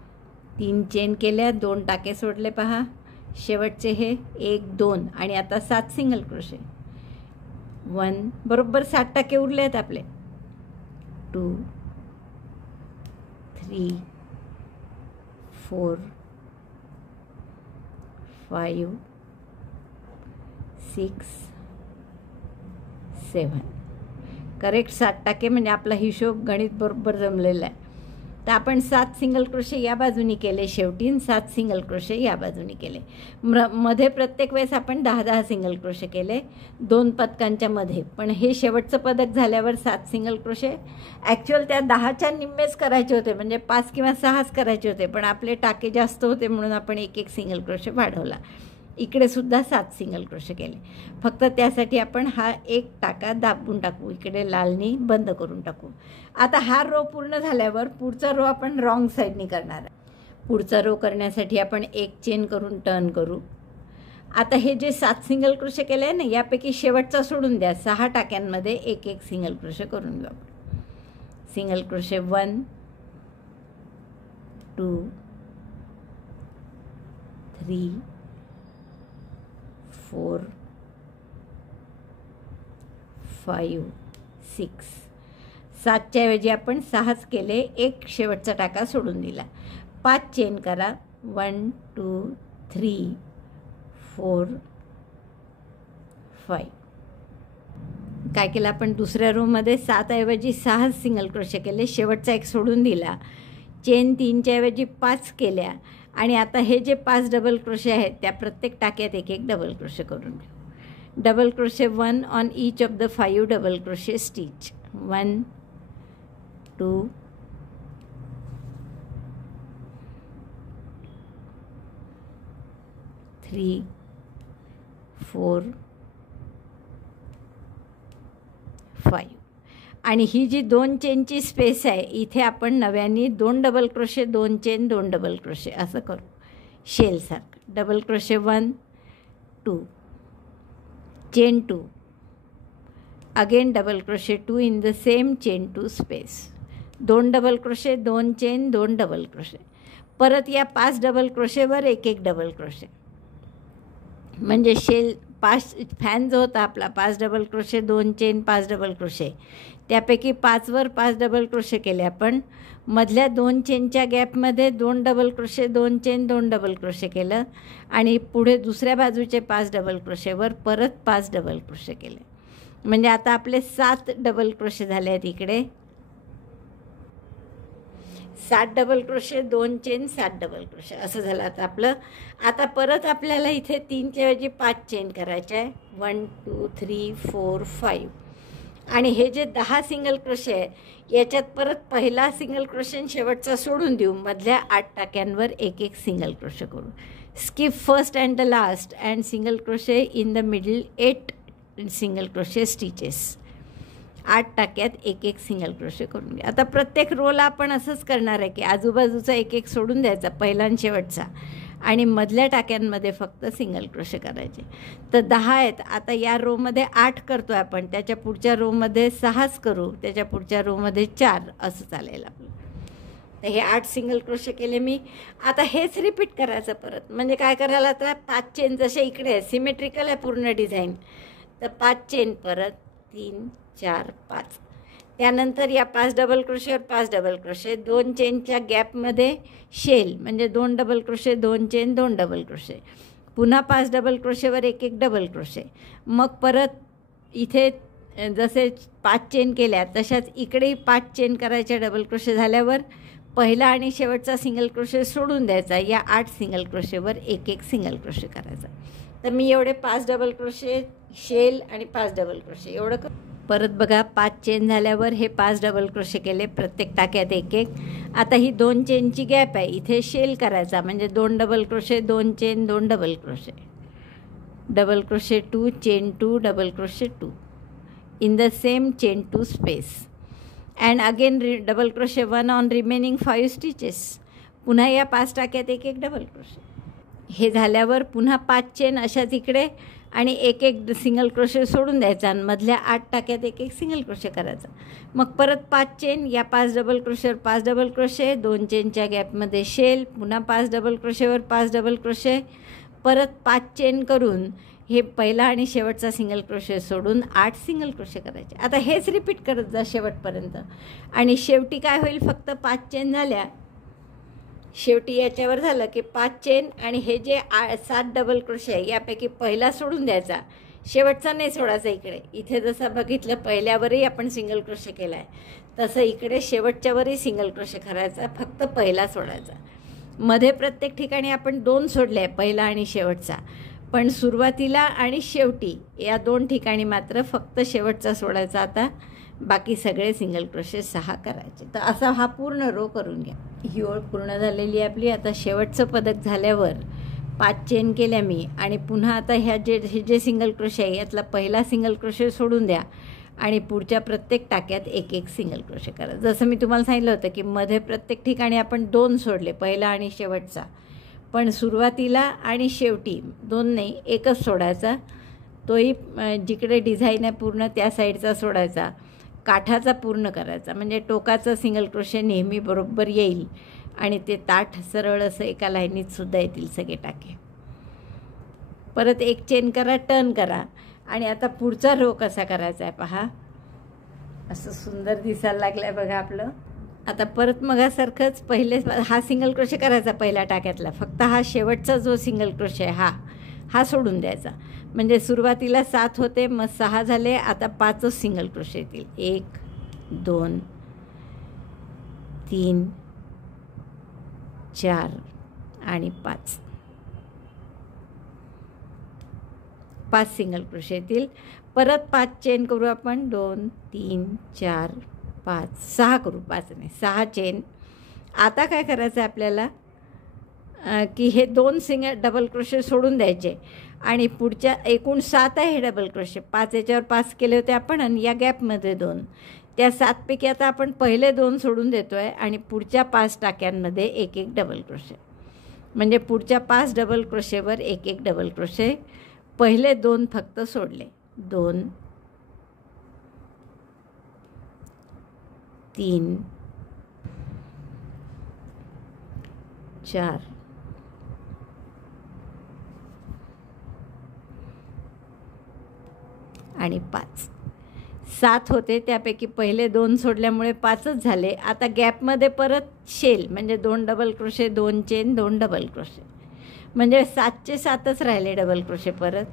3 चेन केल्या, 2 टाके सोडले पहा. शेवटचे हे 1 2 आणि आता 7 सिंगल क्रोशे. 1 बरोबर 7 टाके उरले आहेत आपले. 2 3 4 5 6 7. करेक्ट 7 टाके, म्हणजे आपला हिशोब गणित बरोबर जमलेला आहे. तर आपण 7 सिंगल क्रोशे या बाजूनी केले शेवटी, 7 सिंगल क्रोशे या बाजूनी केले. मध्ये प्रत्येक वेळेस आपण 10-10 सिंगल क्रोशे केले 2 पदकांच्या मध्ये. पण हे शेवटचं पदक झाल्यावर 7 सिंगल क्रोशे, ॲक्च्युअल त्या 10च्या निम्मेच करायचे होते, म्हणजे 5 किंवा 6च करायचे होते, पण आपले टाके जास्त होते म्हणून आपण 1-1 सिंगल क्रोशे वाढवला. इकडे सुद्धा 7 सिंगल क्रोशे केले. फक्त त्यासाठी आपण हा 1 टाका दाबून टाकू, इकडे लालनी बंद करून टाकू. आता हा रो पूर्ण झाल्यावर पुढचा रो आपण रॉंग साईडनी करणार आहे. पुढचा रो करण्यासाठी आपण 1 चेन करून टर्न करू. आता हे जे 7 सिंगल क्रोशे केले आहे ना, यापैकी शेवटचा सोडून द्या. 6 टाक्यांमध्ये 1-1 सिंगल क्रोशे करून घेऊ आपण. Single crochet 1 2 3 4 5 6. 7च्या ऐवजी आपण 6च केले, 1 शेवटचा टाका सोडून दिला. 5 चेन करा. 1 2 3 4 5. काय केलं आपण दुसऱ्या रोमध्ये 7 ऐवजी 6 सिंगल क्रोशे केले, शेवटचा 1 सोडून दिला. चेन 3च्या ऐवजी 5 केल्या आणि आता हे जे 5 डबल क्रोशे आहेत त्या प्रत्येक टाक्यात 1-1 डबल क्रोशे करून घेऊ. Double crochet 1 on each of the 5 double crochet stitch. 1 2 3 4 5. आणि ही जी 2 चेनची स्पेस आहे, इथे आपण नव्याने 2 double crochet 2 chain 2 double crochet असं करू, शेलसारखं. Double crochet 1 2 chain 2, again double crochet 2 in the same chain 2 space. 2 double crochet 2 chain 2 double crochet. परत या 5 डबल क्रोशेवर 1-1 डबल क्रोशे, म्हणजे 5 फॅन जो होता आपला 5 double crochet 2 chain 5 double crochet, त्यापैकी 5वर 5 डबल क्रोशे केले आपण. मधल्या 2 चेनच्या गॅपमध्ये 2 double crochet 2 chain 2 double crochet केलं आणि पुढे दुसऱ्या बाजूचे 5 डबल क्रोशेवर परत 5 डबल क्रोशे केले. म्हणजे आता आपले 7 डबल क्रोशे झाले आहेत. इकडे 7 double crochet 2 chain 7 double crochet असं झालं आता आपलं. आता परत आपल्याला इथे 3च्या ऐवजी 5 चेन करायचे आहे. 1 2 3 4 5. आणि हे जे 10 सिंगल क्रोशे आहे याच्यात परत पहिला सिंगल क्रोशे शेवटचा सोडून देऊ. मधल्या 8 टाक्यांवर 1-1 सिंगल क्रोशे करू. Skip first and the last and single crochet in the middle 8 single crochet stitches. 8 टाक्यात 1-1 सिंगल क्रोशे करून घ्या. आता प्रत्येक रोला आपण असंच करणार आहे की आजूबाजूचा 1-1 सोडून द्यायचा, पहिला आणि शेवटचा, आणि मधल्या टाक्यांमध्ये फक्त सिंगल क्रोशे करायचे. तर 10 आहेत. आता या रोमध्ये 8 करतो आहे आपण, त्याच्या पुढच्या रोमध्ये 6च करू, त्याच्या पुढच्या रोमध्ये 4 असं चालेल आपलं. तर हे 8 सिंगल क्रोशे केले मी. आता हेच रिपीट करायचं परत. म्हणजे काय करायला, तर 5 चेन जसे इकडे आहे, सिमेट्रिकल आहे पूर्ण डिझाईन, तर 5 चेन परत 3 4 5. त्यानंतर या 5 डबल क्रोशेवर 5 डबल क्रोशे, 2 चेनच्या गॅपमध्ये शेल, म्हणजे 2 double crochet 2 chain 2 double crochet, पुन्हा 5 डबल क्रोशेवर 1-1 डबल क्रोशे. मग परत इथे जसे 5 चेन केल्या तशाच इकडेही 5 चेन करायच्या डबल क्रोशे झाल्यावर पहिला आणि शेवटचा सिंगल क्रोशे सोडून द्यायचा. या 8 सिंगल क्रोशेवर एक एक सिंगल क्रोशे करायचा. तर मी एवढे 5 डबल क्रोशे शेल आणि 5 डबल क्रोशे एवढं परत बघा 5 चेन झाल्यावर हे 5 डबल क्रोशे केले, प्रत्येक टाक्यात एक एक. आता ही 2 चेनची गॅप आहे, इथे शेल करायचा म्हणजे 2 double crochet 2 chain 2 double crochet, double crochet 2 chain 2 double crochet 2 in the same chain 2 space and again double crochet 1 on remaining 5 stitches. पुन्हा या 5 टाक्यात एक एक डबल क्रोशे. हे झाल्यावर पुन्हा 5 चेन अशा तिकडे आणि एक एक सिंगल क्रोशे सोडून द्यायचा आणि मधल्या 8 टाक्यात एक एक सिंगल क्रोशे करायचा. मग परत 5 चेन, या 5 डबल क्रोशेवर 5 डबल क्रोशे, 2 चेनच्या गॅपमध्ये शेल, पुन्हा 5 डबल क्रोशेवर 5 डबल क्रोशे, परत 5 चेन करून हे पहिला आणि शेवटचा सिंगल क्रोशे सोडून 8 सिंगल क्रोशे करायचे. आता हेच रिपीट करत जा शेवटपर्यंत. आणि शेवटी काय होईल, फक्त 5 चेन झाल्या, शेवटी याच्यावर झालं की 5 चेन आणि हे जे 7 डबल क्रोशे आहे यापैकी पहिला सोडून द्यायचा, शेवटचा नाही सोडायचा. इथे जसं बघितलं पहिल्यावरही आपण सिंगल क्रोशे केला आहे, तसं इकडे शेवटच्यावरही सिंगल क्रोशे करायचा, फक्त पहिला सोडायचा. मध्ये प्रत्येक ठिकाणी आपण 2 सोडले आहे, पहिला आणि शेवटचा, पण सुरुवातीला आणि शेवटी या 2 ठिकाणी मात्र फक्त शेवटचा सोडायचा. आता बाकी सगळे सिंगल क्रोशे 6 करायचे. तर असा हा पूर्ण रो करून घ्या. ही ओळ पूर्ण झालेली आहे आपली. आता शेवटचं पदक झाल्यावर 5 चेन केल्या मी आणि पुन्हा आता हे जे सिंगल क्रोशे आहे यातला पहिला सिंगल क्रोशे सोडून द्या आणि पुढच्या प्रत्येक टाक्यात एक एक सिंगल क्रोशे करा. जसं मी तुम्हाला सांगितलं होतं की मध्ये प्रत्येक ठिकाणी आपण 2 सोडले, पहिला आणि शेवटचा, पण सुरुवातीला आणि शेवटी 2 नाही, एकच सोडायचा. तोही जिकडे डिझाईन आहे पूर्ण त्या साईडचा सोडायचा, काठाचा पूर्ण करायचा म्हणजे टोकाचा सिंगल क्रोशे नेहमी बरोबर येईल आणि ते ताठ सरळ असं एका लाईनीत सुद्धा येतील सगळे टाके. परत एक चेन करा, टर्न करा आणि आता पुढचा रो कसा करायचा आहे पहा. असं सुंदर दिसायला लागलं बघा आपलं. आता परत मगासारखंच पहिले हा सिंगल क्रोशे करायचा पहिल्या टाक्यातला, फक्त हा शेवटचा जो सिंगल क्रोशे आहे हा सोडून द्यायचा. म्हणजे सुरुवातीला 7 होते, मग 6 झाले, आता 5च सिंगल क्रोशे येतील. 1 2 3 4 आणि 5 सिंगल क्रोशे येतील. परत 5 चेन करू आपण, 2 3 4 5 6 करू, 5 नाही 6 चेन. आता काय करायचं आहे आपल्याला की हे 2 डबल क्रोशे सोडून द्यायचे आणि पुढच्या एकूण 7 आहे हे डबल क्रोशे. 5 याच्यावर 5 केले होते आपण आणि या गॅपमध्ये 2, त्या 7 पैकी आता आपण पहिले 2 सोडून देतो आहे आणि पुढच्या 5 टाक्यांमध्ये एक एक डबल क्रोशे. म्हणजे पुढच्या 5 डबल क्रोशेवर एक एक डबल क्रोशे. पहिले 2 फक्त सोडले, 2 3 4 आणि 5. 7 होते, त्यापैकी पहिले 2 सोडल्यामुळे 5च झाले. आता गॅपमध्ये परत शेल म्हणजे 2 double crochet 2 chain 2 double crochet म्हणजे 7चे 7च राहिले डबल क्रोशे. परत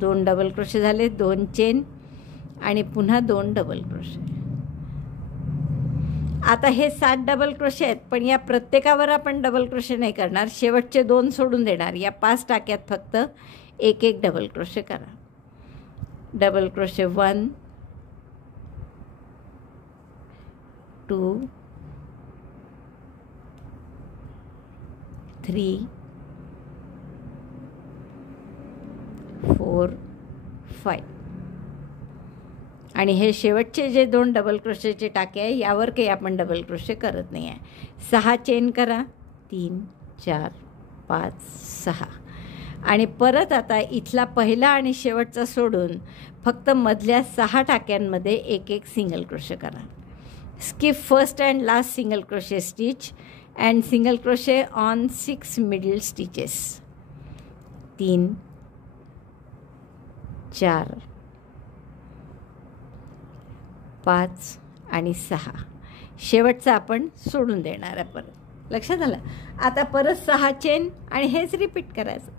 2 डबल क्रोशे झाले, 2 चेन आणि पुन्हा 2 डबल क्रोशे. आता हे 7 डबल क्रोशे आहेत, पण या प्रत्येकावर आपण डबल क्रोशे नाही करणार, शेवटचे 2 सोडून देणार. या 5 टाक्यात फक्त एक एक डबल क्रोशे करा. डबल क्रोशे 1 2 3 4 5 आणि हे शेवटचे जे 2 डबल क्रोशेचे टाके आहे यावर काही आपण डबल क्रोशे करत नाही आहे. 6 चेन करा, 3 4 5 6 आणि परत आता इथला पहिला आणि शेवटचा सोडून फक्त मधल्या 6 टाक्यांमध्ये एक एक सिंगल क्रोशे करा. Skip first and last single crochet stitch and single crochet on 6 middle stitches. 3 4 5 आणि 6 शेवटचा आपण सोडून देणार आहे. परत लक्षात आलं. आता परत 6 चेन आणि हेच रिपीट करायचं.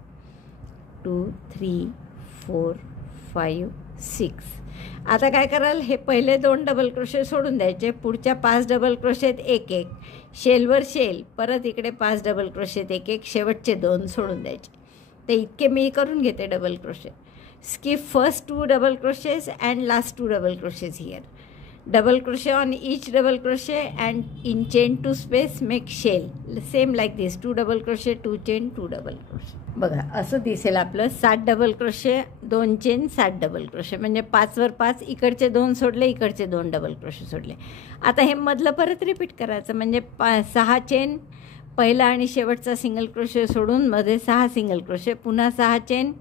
2 3 4 5 6 आता काय कराल, हे पहिले 2 डबल क्रोशे सोडून द्यायचे, पुढच्या 5 डबल क्रोशेत एक एक, शेलवर शेल, परत इकडे 5 डबल क्रोशेत एक एक, शेवटचे 2 सोडून द्यायचे. तर इतके मी करून घेते double crochet. Skip first 2 double crochets and last 2 double crochets here. Double crochet on each double crochet and in chain 2 space make shell, same like this, 2 double crochet 2 chain 2 double crochet. बघा असं दिसेल आपलं 7 double crochet 2 chain 7 double crochet, म्हणजे 5 वर 5, इकडचे 2 सोडले, इकडचे 2 double crochet सोडले. आता हे मधलं परत रिपीट करायचं, म्हणजे 6 चेन, पहिला आणि शेवटचा सिंगल क्रोशे सोडून मध्ये 6 सिंगल क्रोशे, पुन्हा 6 चेन,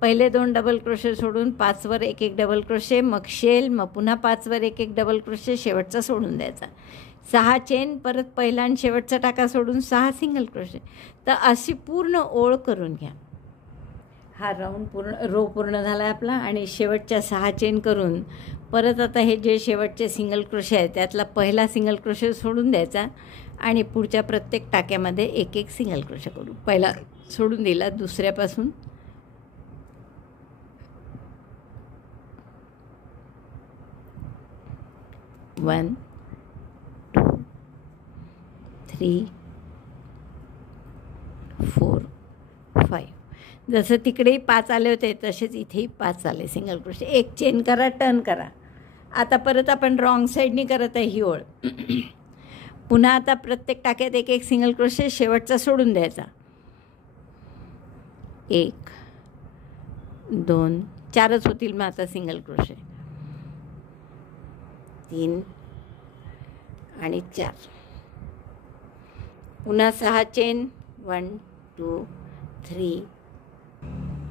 पहिले 2 डबल क्रोशे सोडून 5 वर एक एक डबल क्रोशे, मग शेल, मग पुन्हा 5 वर एक एक डबल क्रोशे, शेवटचा सोडून द्यायचा. 6 चेन, परत पहिला आणि शेवटचा टाका सोडून 6 सिंगल क्रोशे. तर अशी पूर्ण ओळ करून घ्या. हा राऊंड रो पूर्ण झाला आपला. आणि शेवटच्या 6 चेन करून परत आता हे जे शेवटचे सिंगल क्रोशे आहेत त्यातला पहिला सिंगल क्रोशे सोडून द्यायचा आणि पुढच्या प्रत्येक टाक्यामध्ये एक एक सिंगल क्रोशे करू. पहिला सोडून दिला, दुसऱ्यापासून 1 2 3 4 5. जसं तिकडेही 5 आले होते तसेच इथेही 5 आले सिंगल क्रोशे. एक चेन करा, टर्न करा. आता परत आपण रॉंग साईडनी करत आहे ही ओळ. पुन्हा आता प्रत्येक टाक्यात एक एक सिंगल क्रोशे, शेवटचा सोडून द्यायचा. 1 2 4च होतील मग आता सिंगल क्रोशे, 3 आणि 4. पुन्हा 6 चेन, 1 2 3.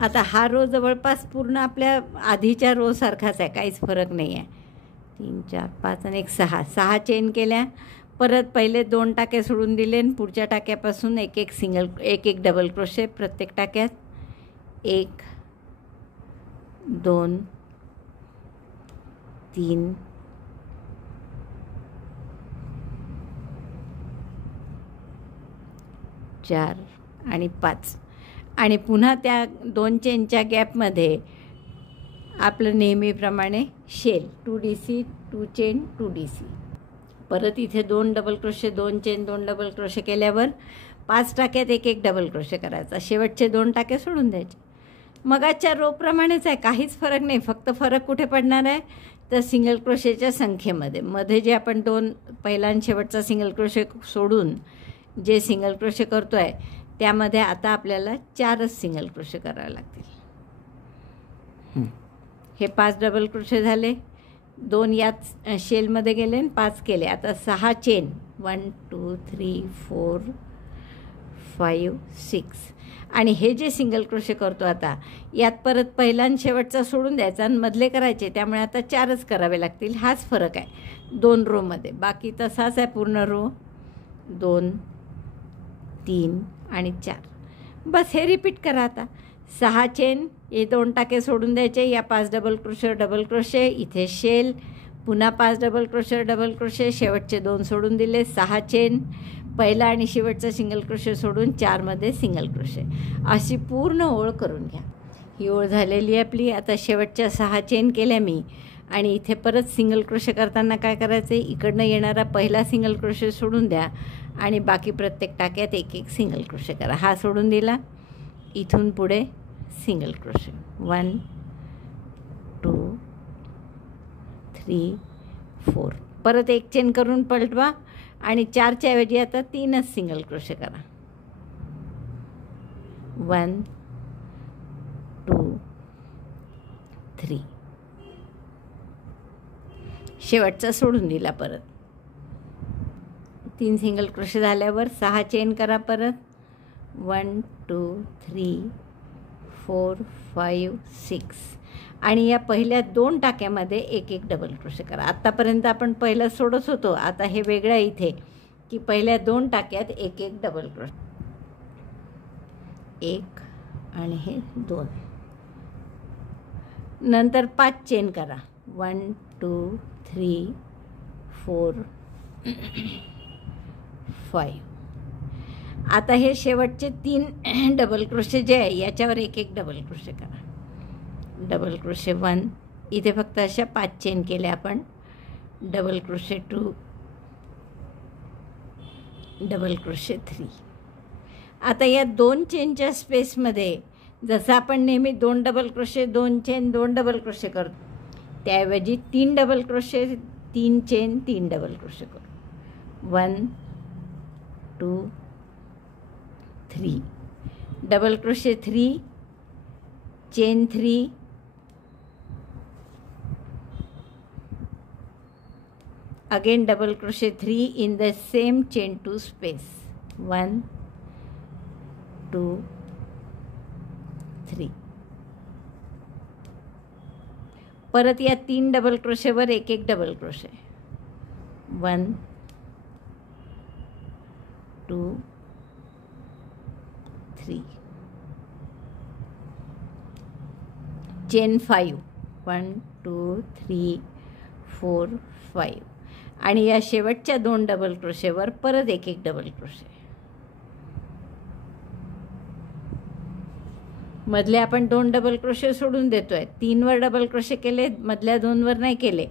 आता हा रो जवळपास पूर्ण आपल्या आधीच्या रो सारखाच आहे, काहीच फरक नाही आहे. 3 4 5 आणि 6 चेन केल्या, परत पहिले 2 टाके सोडून दिले आणि पुढच्या टाक्यापासून एक एक डबल क्रोशे प्रत्येक टाक्यात. 1 2 3 4 आणि 5. आणि पुन्हा त्या 2 चेनच्या गॅपमध्ये आपलं नेहमीप्रमाणे शेल 2DC 2 चेन 2DC. परत इथे 2 double crochet 2 chain 2 double crochet केल्यावर 5 टाक्यात एक एक डबल क्रोशे करायचा, शेवटचे 2 टाके सोडून द्यायचे. मगाच्या रोप्रमाणेच आहे, काहीच फरक नाही. फक्त फरक कुठे पडणार आहे तर सिंगल क्रोशेच्या संख्येमध्ये. मध्ये जे आपण 2 पहिला आणि शेवटचा सिंगल क्रोशे सोडून जे सिंगल क्रोशे करतो आहे त्यामध्ये आता आपल्याला 4च सिंगल क्रोशे करावे लागतील. हे 5 डबल क्रोशे झाले, 2 यात शेलमध्ये गेले आणि 5 केले. आता 6 चेन, 1 2 3 4 5 6. आणि हे जे सिंगल क्रोशे करतो आता यात परत पहिला आणि शेवटचा सोडून द्यायचा आणि मधले करायचे, त्यामुळे आता 4च करावे लागतील. हाच फरक आहे 2 रोमध्ये. बाकी तसाच आहे पूर्ण रो. 2 3 आणि 4. बस हे रिपीट करा. आता 6 चेन, हे 2 टाके सोडून द्यायचे, या 5 डबल क्रोशे, इथे शेल, पुन्हा 5 डबल क्रोशे, शेवटचे 2 सोडून दिले. 6 चेन, पहिला आणि शेवटचा सिंगल क्रोशे सोडून 4मध्ये सिंगल क्रोशे. अशी पूर्ण ओळ करून घ्या. ही ओळ झालेली आहे आपली. आता शेवटच्या 6 चेन केल्या मी आणि इथे परत सिंगल क्रोशे करताना काय करायचं, इकडनं येणारा पहिला सिंगल क्रोशे सोडून द्या आणि बाकी प्रत्येक टाक्यात एक एक सिंगल क्रोशे करा. हा सोडून दिला, इथून पुढे सिंगल क्रोशे 1 2 3 4. परत एक चेन करून पलटवा आणि 4च्या ऐवजी आता 3च सिंगल क्रोशे करा. 1 2 3. शेवटचा सोडून दिला. परत 3 सिंगल क्रोशे झाल्यावर 6 चेन करा. परत 1 2 3 4 5 6. आणि या पहिल्या 2 टाक्यामध्ये एक एक डबल क्रोशे करा. आत्तापर्यंत आपण पहिलं सोडत होतो, आता हे वेगळं आहे इथे की पहिल्या 2 टाक्यात एक एक डबल क्रोशे, 1 आणि हे 2. नंतर 5 चेन करा. 1 2 3 4 5. आता हे शेवटचे 3 डबल क्रोशे जे आहे याच्यावर एक एक डबल क्रोशे करा. डबल क्रोशे 1 इथे फक्त अशा 5 चेन केल्या आपण. Double crochet 2, double crochet 3. आता या 2 चेनच्या स्पेसमध्ये जसं आपण नेहमी 2 double crochet 2 chain 2 double crochet करतो, त्याऐवजी 3 double crochet 3 chain 3 double crochet करू. 1 2 3, double crochet 3, chain 3, again double crochet 3 in the same chain 2 space. 1 2 3. परत या 3 डबल क्रोशेवर एक एक डबल क्रोशे. 1 2 3, चेन 5. 1 2 3 4 5. आणि या शेवटच्या 2 डबल क्रोशेवर परत एक एक डबल क्रोशे. मधले आपण 2 डबल क्रोशे सोडून देतोय. 3 वर डबल क्रोशे केले, मधल्या 2 वर नाही केले.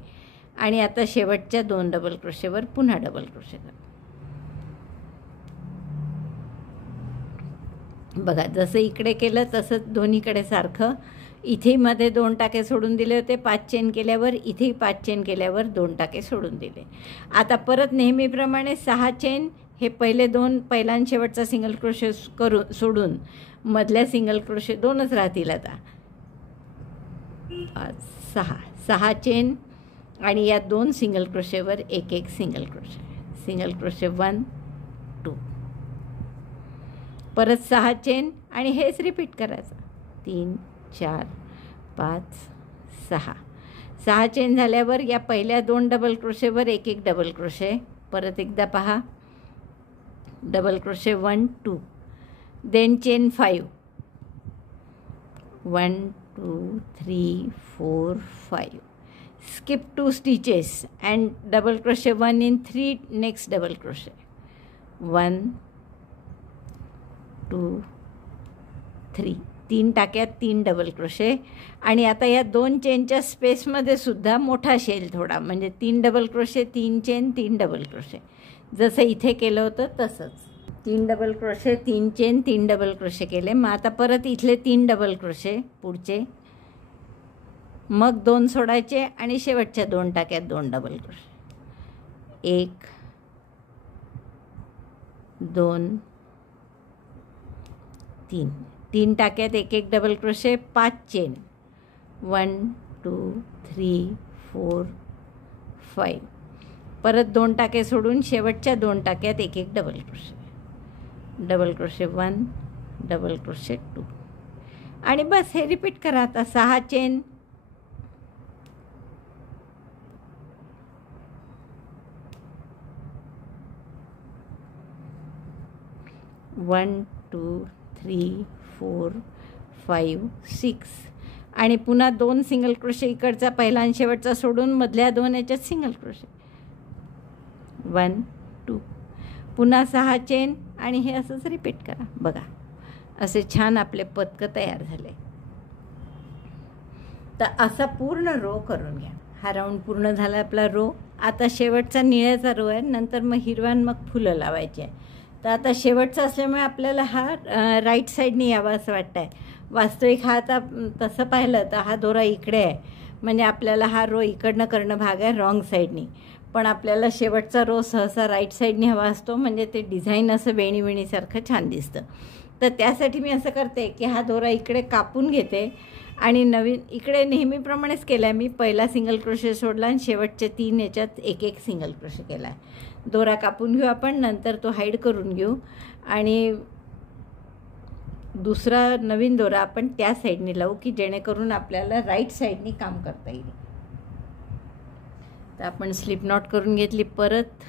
आणि आता शेवटच्या 2 डबल क्रोशेवर पुन्हा डबल क्रोशे करा. बघा, जसं इकडे केलं तसंच दोन्हीकडे सारखं. इथे मध्ये 2 टाके सोडून दिले होते 5 चेन केल्यावर, इथेही 5 चेन केल्यावर 2 टाके सोडून दिले. आता परत नेहमीप्रमाणे 6 चेन, हे पहिले 2 पहिला आणि शेवटचा सिंगल क्रोशे सोडून मधल्या सिंगल क्रोशे 2च राहतील. आता 6 चेन आणि या 2 सिंगल क्रोशेवर एक एक सिंगल क्रोशे. सिंगल क्रोशे 1 2, परत 6 चेन आणि हेच रिपीट करायचं. 3 4 5 6 चेन झाल्यावर या पहिल्या 2 डबल क्रोशेवर एक एक डबल क्रोशे. परत एकदा पहा, double crochet 1 2, then chain 5. 1 2 3 4 5. skip 2 stitches and double crochet 1 in 3 next double crochet. 1 2 3, 3 टाक्यात 3 डबल क्रोशे. आणि आता या 2 चेनच्या स्पेसमध्ये सुद्धा मोठा शेल थोडा, म्हणजे 3 double crochet 3 chain 3 double crochet, जसं इथे केलं होतं तसंच. 3 double crochet 3 chain 3 double crochet केले. मग आता परत इथले 3 डबल क्रोशे पुढचे, मग 2 सोडायचे आणि शेवटच्या 2 टाक्यात 2 डबल क्रोशे. 1 2 3, 3 टाक्यात एक एक डबल क्रोशे, 5 चेन. 1 2 3 4 5. परत 2 टाके सोडून शेवटच्या 2 टाक्यात एक एक double crochet. Double crochet 1 double crochet 2. आणि बस हे रिपीट करा. आता 6 चेन, 1 2 3 4 5 6. आणि पुन्हा 2 सिंगल क्रोशे इकडचा पहिला आणि शेवटचा सोडून मधल्या 2 याच्यात सिंगल क्रोशे. 1 2, पुन्हा 6 चेन आणि हे असंच रिपीट करा. बघा, असे छान आपले पदकं तयार झाले. तर असा पूर्ण रो करून घ्या. हा राऊंड पूर्ण झाला आपला रो. आता शेवटचा निळ्याचा रो आहे, नंतर मग हिरवा मग फुलं लावायची आहे. तर आता शेवटचा असल्यामुळे आपल्याला हा राईट साईडनी यावा असं वाटतं आहे. वास्तविक हा आता तसं पाहिलं तर हा दोरा इकडे आहे, म्हणजे आपल्याला हा रो इकडनं करणं भाग आहे रॉंग साईडनी. पण आपल्याला शेवटचा रो सहसा राईट साईडनी हवा असतो, म्हणजे ते डिझाईन असं वेणी वेणीसारखं छान दिसतं. तर त्यासाठी मी असं करते की हा दोरा इकडे कापून घेते आणि नवीन इकडे नेहमीप्रमाणेच केला आहे मी. पहिला सिंगल क्रोशे सोडला आणि शेवटच्या 3 याच्यात एक एक सिंगल क्रोशे केला आहे. दोरा कापून घेऊ आपण, नंतर तो हाईड करून घेऊ आणि दुसरा नवीन दोरा आपण त्या साईडने लावू की जेणेकरून आपल्याला राईट साईडनी काम करता येईल. तर आपण स्लिप नॉट करून घेतली परत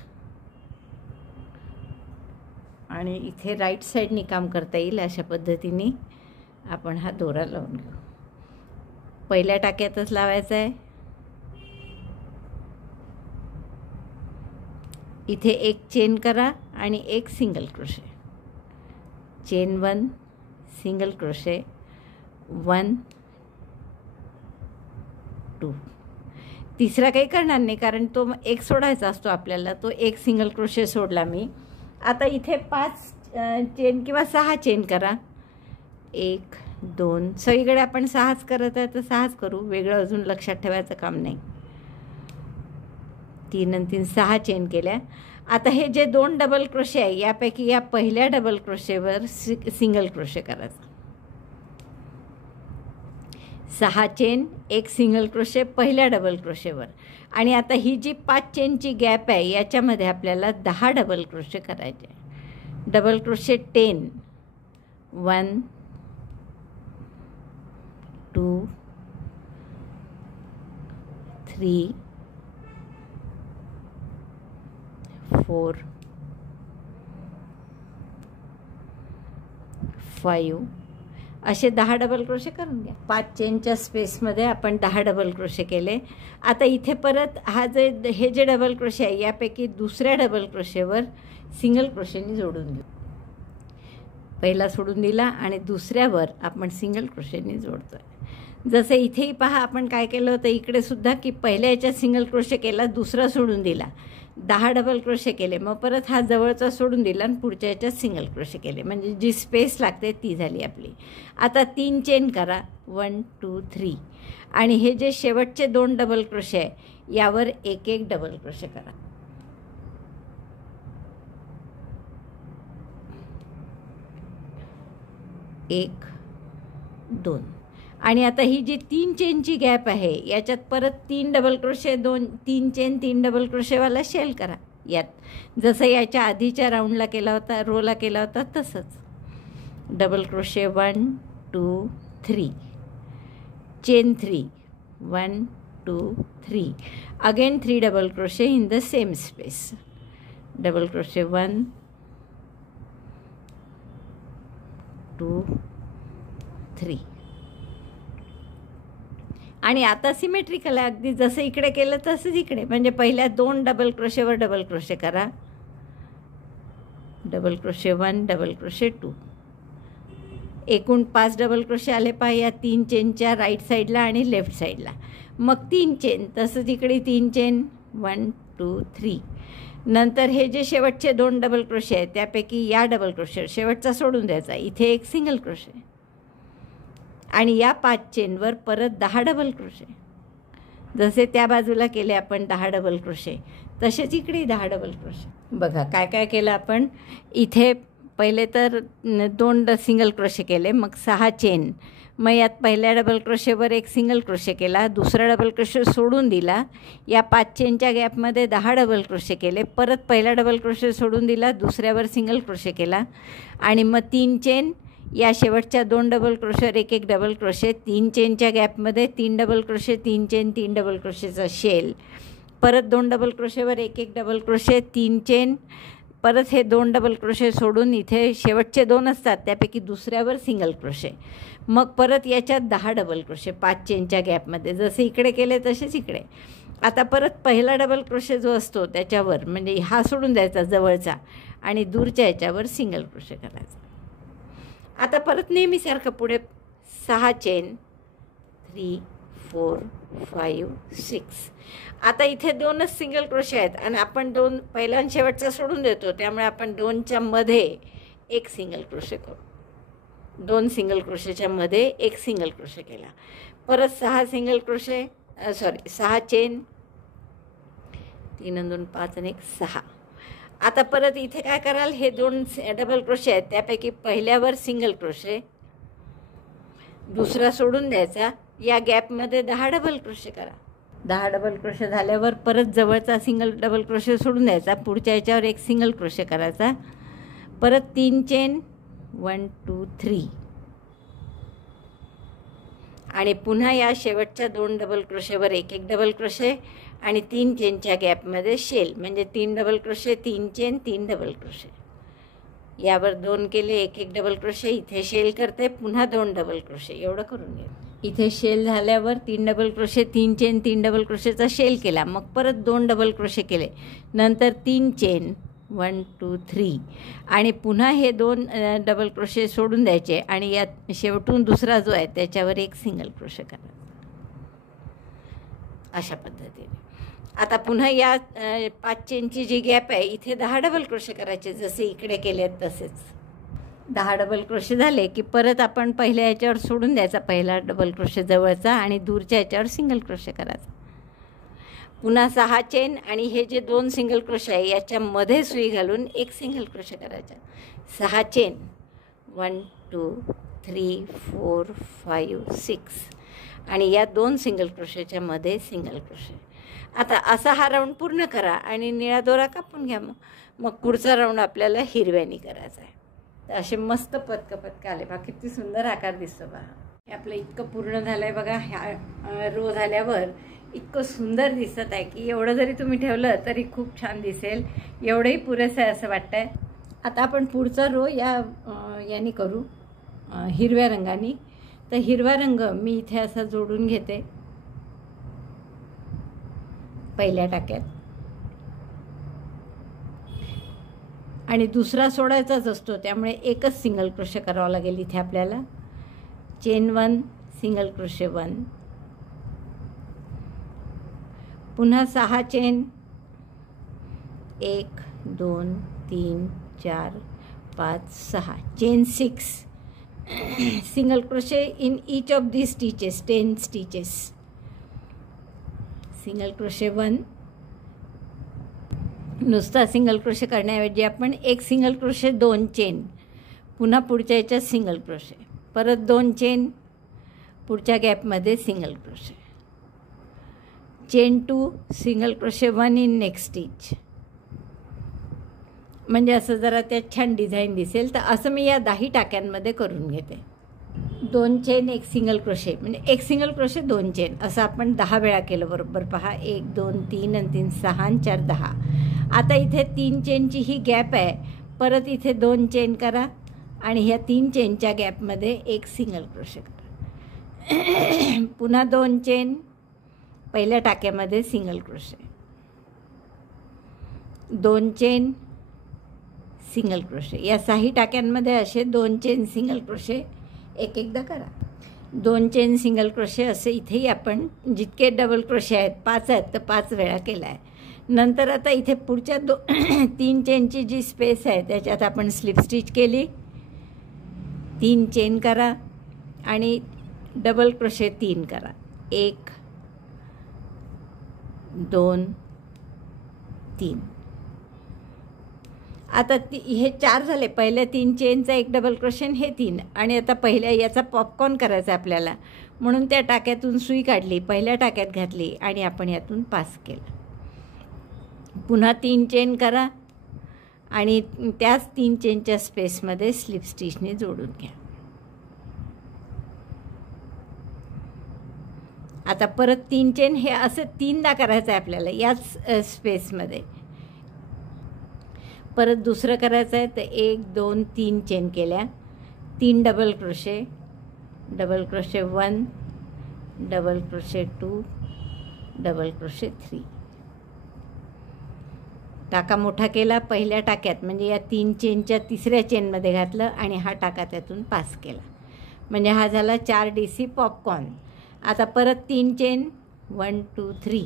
आणि इथे राईट साईडनी काम करता येईल अशा पद्धतीने आपण हा दोरा लावून घेऊ. पहिल्या टाक्यातच लावायचा आहे. इथे एक चेन करा आणि एक single crochet. Chain 1 single crochet 1 2 2. तिसरा काही करणार नाही कारण तो एक सोडायचा असतो आपल्याला, तो एक सिंगल क्रोशे सोडला मी. आता इथे 5 चेन किंवा 6 चेन करा. 1 2, सगळीकडे आपण 6च करत आहे तर 6च करू, वेगळं अजून लक्षात ठेवायचं काम नाही. 3 आणि 3 6 चेन केल्या. आता हे जे 2 डबल क्रोशे आहे यापैकी या पहिल्या डबल क्रोशेवर सिंगल क्रोशे करायचा. 6 चेन, एक सिंगल क्रोशे पहिल्या डबल क्रोशेवर. आणि आता ही जी 5 चेनची गॅप आहे याच्यामध्ये आपल्याला 10 डबल क्रोशे करायचे. डबल क्रोशे 10, 1 2 3 4 5 असे 10 डबल क्रोशे करून घ्या. 5 चेनच्या स्पेसमध्ये आपण 10 डबल क्रोशे केले. आता इथे परत हे जे डबल क्रोशे आहे यापैकी दुसऱ्या डबल क्रोशेवर सिंगल क्रोशेनी जोडून घेऊ. पहिला सोडून दिला आणि दुसऱ्यावर आपण सिंगल क्रोशेनी जोडतोय. जसे इथेही पहा आपण काय केलं होतं इकडे सुद्धा की पहिल्या याच्यात सिंगल क्रोशे केला, दुसरा सोडून दिला, 10 डबल क्रोशे केले, मग परत हा जवळचा सोडून दिला आणि पुढच्या याच्यात सिंगल क्रोशे केले, म्हणजे जी स्पेस लागते ती झाली आपली. आता 3 चेन करा, 1 2 3. आणि हे जे शेवटचे 2 डबल क्रोशे आहे यावर एक एक डबल क्रोशे करा. एक 2. आणि आता ही जी 3 चेनची गॅप आहे याच्यात परत 3 डबल क्रोशे, 3 चेन 3 डबल क्रोशेवाला शेल करा यात, जसं याच्या आधीच्या राऊंडला केला होता, रोला केला होता तसंच. Double crochet 1 2 3, chain 3, 1 2 3, again 3 double crochet in the same space. Double crochet 1 2 3. आणि आता सिमेट्रिकल आहे, अगदी जसं इकडे केलं तसंच इकडे, म्हणजे पहिल्या 2 डबल क्रोशेवर डबल क्रोशे करा. Double crochet 1 double crochet 2. एकूण 5 डबल क्रोशे आले पहा या 3 चेनच्या राईट साईडला आणि लेफ्ट साईडला. मग 3 चेन, तसंच इकडे 3 चेन, 1 2 3. नंतर हे जे शेवटचे 2 डबल क्रोशे आहेत त्यापैकी या डबल क्रोशे शेवटचा सोडून द्यायचा, इथे एक सिंगल क्रोशे आणि या 5 चेनवर परत 10 डबल क्रोशे. जसे त्या बाजूला केले आपण 10 डबल क्रोशे तसेच इकडे 10 डबल क्रोशे. बघा काय काय केलं आपण. इथे पहिले तर 2 सिंगल क्रोशे केले, मग 6 चेन, मग यात पहिल्या डबल क्रोशेवर एक सिंगल क्रोशे केला, दुसरा डबल क्रोशे सोडून दिला, या 5 चेनच्या गॅपमध्ये 10 डबल क्रोशे केले, परत पहिला डबल क्रोशे सोडून दिला, दुसऱ्यावर सिंगल क्रोशे केला आणि मग 3 चेन, या शेवटच्या 2 डबल क्रोशेवर एक एक डबल क्रोशे, 3 चेनच्या गॅपमध्ये 3 डबल क्रोशे, 3 चेन 3 डबल क्रोशेचा शेल, परत 2 डबल क्रोशेवर एक एक डबल क्रोशे, 3 चेन, परत हे 2 डबल क्रोशे सोडून इथे शेवटचे 2 असतात त्यापैकी दुसऱ्यावर सिंगल क्रोशे, मग परत याच्यात 10 डबल क्रोशे 5 चेनच्या गॅपमध्ये, जसे इकडे केले तसेच इकडे. आता परत पहिला डबल क्रोशे जो असतो त्याच्यावर, म्हणजे हा सोडून द्यायचा जवळचा आणि दूरच्या याच्यावर सिंगल क्रोशे करायचा. आता परत नेहमीसारखं पुढे 6 चेन, 3 4 5 6. आता इथे 2च सिंगल क्रोशे आहेत आणि आपण 2 पहिला आणि शेवटचा सोडून देतो, त्यामुळे आपण 2च्या मध्ये एक सिंगल क्रोशे करू. 2 सिंगल क्रोशेच्या मध्ये एक सिंगल क्रोशे केला, परत 6 सिंगल क्रोशे 6 चेन, 3 आणि 2 5 आणि 1 6. आता परत इथे काय कराल, हे 2 डबल क्रोशे आहेत त्यापैकी पहिल्यावर सिंगल क्रोशे, दुसरा सोडून द्यायचा, या गॅपमध्ये 10 डबल क्रोशे करा. 10 डबल क्रोशे झाल्यावर परत जवळचा सिंगल डबल क्रोशे सोडून द्यायचा, पुढच्या याच्यावर एक सिंगल क्रोशे करायचा, परत 3 चेन, 1 2 3 आणि पुन्हा या शेवटच्या 2 डबल क्रोशेवर एक एक डबल क्रोशे आणि 3 चेनच्या गॅपमध्ये शेल, म्हणजे 3 double crochet, 3 chain 3 double crochet, यावर 2 केले, एक एक डबल क्रोशे, इथे शेल करते, पुन्हा 2 डबल क्रोशे, एवढं करून घे. इथे शेल झाल्यावर 3 डबल क्रोशे, 3 चेन 3 डबल क्रोशेचा शेल केला, मग परत 2 डबल क्रोशे केले, नंतर 3 चेन, 1 2 3 आणि पुन्हा हे 2 डबल क्रोशे सोडून द्यायचे आणि यात शेवटून दुसरा जो आहे त्याच्यावर एक सिंगल क्रोशे करायचा. अशा पद्धतीने. आता पुन्हा या 5 चेनची जी गॅप आहे इथे 10 डबल क्रोशे करायचे, जसे इकडे केले तसेच. 10 डबल क्रोशे झाले की परत आपण पहिल्या याच्यावर सोडून द्यायचा पहिला डबल क्रोशे जवळचा आणि दूरच्या याच्यावर सिंगल क्रोशे करायचा. पुन्हा 6 चेन आणि हे जे 2 सिंगल क्रोशे आहे याच्यामध्ये सुई घालून एक सिंगल क्रोशे करायचा. 6 चेन 1 2 3 4 5 6 आणि या 2 सिंगल क्रोशेच्या मध्ये सिंगल क्रोशे. आता असा हा राऊंड पूर्ण करा आणि निळा दोरा कापून घ्या. मग पुढचा राऊंड आपल्याला हिरव्यानी करायचा आहे. तर असे मस्त पदकं आले बघा, किती सुंदर आकार दिसतो बघा. हे आपलं इतकं पूर्ण झालं आहे बघा. ह्या रो झाल्यावर इतकं सुंदर दिसत आहे की एवढं जरी तुम्ही ठेवलं तरी खूप छान दिसेल, एवढंही पुरेसं आहे असं वाटतंय. आता आपण पुढचा रो यानी करू हिरव्या रंगाने. तर हिरवा रंग मी इथे असा जोडून घेते पहिल्या टाक्यात आणि दुसरा सोडायचाच असतो, त्यामुळे एकच सिंगल क्रोशे करावा लागेल इथे आपल्याला. चेन 1 सिंगल क्रोशे 1, पुन्हा 6 chain 1 2 3 4 5 6 chain 6 single crochet in each of these stitches 10 stitches. Single crochet 1. नुसता सिंगल क्रोशे करण्याऐवजी आपण एक सिंगल क्रोशे 2 चेन, पुन्हा पुढच्या याच्यात सिंगल क्रोशे, परत 2 चेन, पुढच्या गॅपमध्ये single crochet, chain 2 single crochet 1 in next stitch. म्हणजे असं जरा त्यात छान डिझाईन दिसेल. तर असं मी या 10 टाक्यांमध्ये करून घेते. 2 चेन एक सिंगल क्रोशे, म्हणजे एक सिंगल क्रोशे 2 चेन, असं आपण 10 वेळा केलं बरोबर. पहा 1 2 3 आणि 3 6 आणि 4 10. आता इथे 3 चेनची ही गॅप आहे, परत इथे 2 चेन करा आणि ह्या 3 चेनच्या गॅपमध्ये एक सिंगल क्रोशे करा. पुन्हा 2 चेन, पहिल्या टाक्यामध्ये single crochet, 2 chain single crochet. या 6 टाक्यांमध्ये असे 2 चेन सिंगल क्रोशे एक एकदा करा. 2 चेन सिंगल क्रोशे असे इथेही आपण जितके डबल क्रोशे आहेत 5 आहेत तर 5 वेळा केला आहे. नंतर आता इथे पुढच्या 3 चेनची जी स्पेस आहे त्याच्यात आपण स्लिप स्टिच केली, 3 चेन करा आणि डबल क्रोशे 3 करा. 1 2 3. आता हे 4 झाले. पहिल्या 3 चेनचा एक डबल क्रोशे हे 3. आणि आता पहिल्या याचा पॉपकॉर्न करायचा आपल्याला, म्हणून त्या टाक्यातून सुई काढली, पहिल्या टाक्यात घातली आणि आपण यातून पास केलं. पुन्हा 3 चेन करा आणि त्याच 3 चेनच्या स्पेसमध्ये स्लिप स्टिचने जोडून घ्या. आता परत 3 चेन, हे असं 3दा करायचं आहे आपल्याला याच स्पेसमध्ये. परत दुसरं करायचं आहे तर 1 2 3 चेन केल्या, 3 double crochet, double crochet 1, double crochet 2, double crochet 3. टाका मोठा केला पहिल्या टाक्यात, म्हणजे या 3 चेनच्या तिसऱ्या चेनमध्ये घातलं आणि हा टाका त्यातून पास केला, म्हणजे हा झाला 4 DC पॉपकॉर्न. आता परत 3 चेन 1 2 3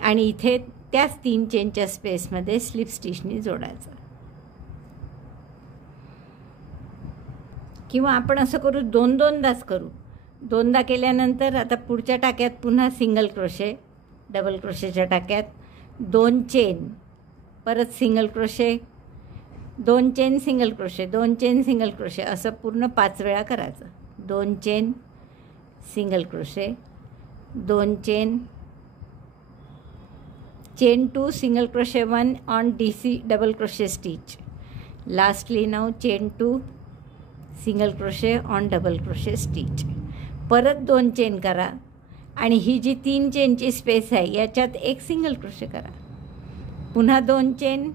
आणि इथे त्याच 3 चेनच्या स्पेसमध्ये स्लिप स्टिचने जोडायचं. किंवा आपण असं करू 2-2दाच करू. 2दा केल्यानंतर आता पुढच्या टाक्यात पुन्हा सिंगल क्रोशे, डबल क्रोशेच्या टाक्यात 2 चेन, परत single crochet, 2 chain single crochet, 2 chain single crochet, असं पूर्ण 5 वेळा करायचं. 2 chain single crochet, 2 chain, chain 2 single crochet 1 on DC double crochet stitch. Lastly now chain 2 single crochet on double crochet stitch. परत 2 chain करा आणि ही जी 3 चेनची space आहे याच्यात एक सिंगल क्रोशे करा. पुन्हा 2 चेन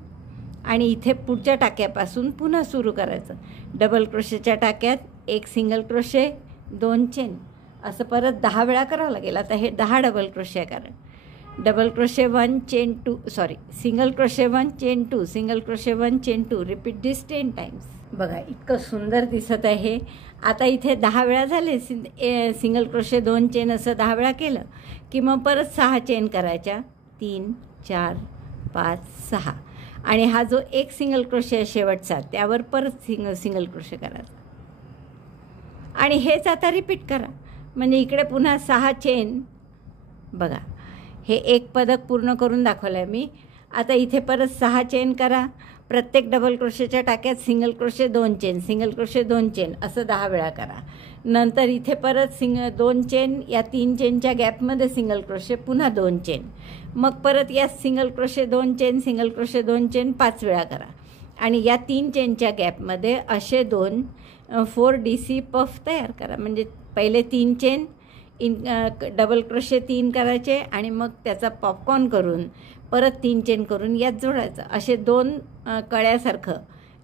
आणि इथे पुढच्या टाक्यापासून पुन्हा सुरू करायचं. डबल क्रोशेच्या टाक्यात एक सिंगल क्रोशे, 2 चेन, असं परत 10 वेळा करावं लागेल. आता हे 10 डबल क्रोशे आहे, कारण double crochet 1 chain 2 single crochet 1 chain 2 single crochet 1 chain 2. Repeat this 10 times. बघा इतकं सुंदर दिसत आहे. आता इथे 10 वेळा झाले सिंगल क्रोशे 2 चेन असं 10 वेळा केलं की मग परत 6 चेन करायच्या. 3 4 5 6 आणि हा जो एक सिंगल क्रोशे आहे शेवटचा त्यावर परत सिंगल क्रोशे करायचा आणि हेच आता रिपीट करा. म्हणजे इकडे पुन्हा 6 चेन. बघा हे एक पदक पूर्ण करून दाखवलं आहे मी. आता इथे परत 6 चेन करा. प्रत्येक डबल क्रोशेच्या टाक्यात single crochet 2 chain single crochet 2 chain असं 10 वेळा करा. नंतर इथे परत 2 चेन, या 3 चेनच्या गॅपमध्ये सिंगल क्रोशे पुन्हा 2 चेन. मग परत या single crochet 2 chain single crochet 2 chain 5 वेळा करा आणि या 3 चेनच्या गॅपमध्ये असे 2 4DC पफ तयार करा. म्हणजे पहिले 3 चेन डबल क्रोशे 3 करायचे आणि मग त्याचा पॉपकॉर्न करून परत 3 चेन करून यात जोडायचं. असे 2 कळ्यासारखं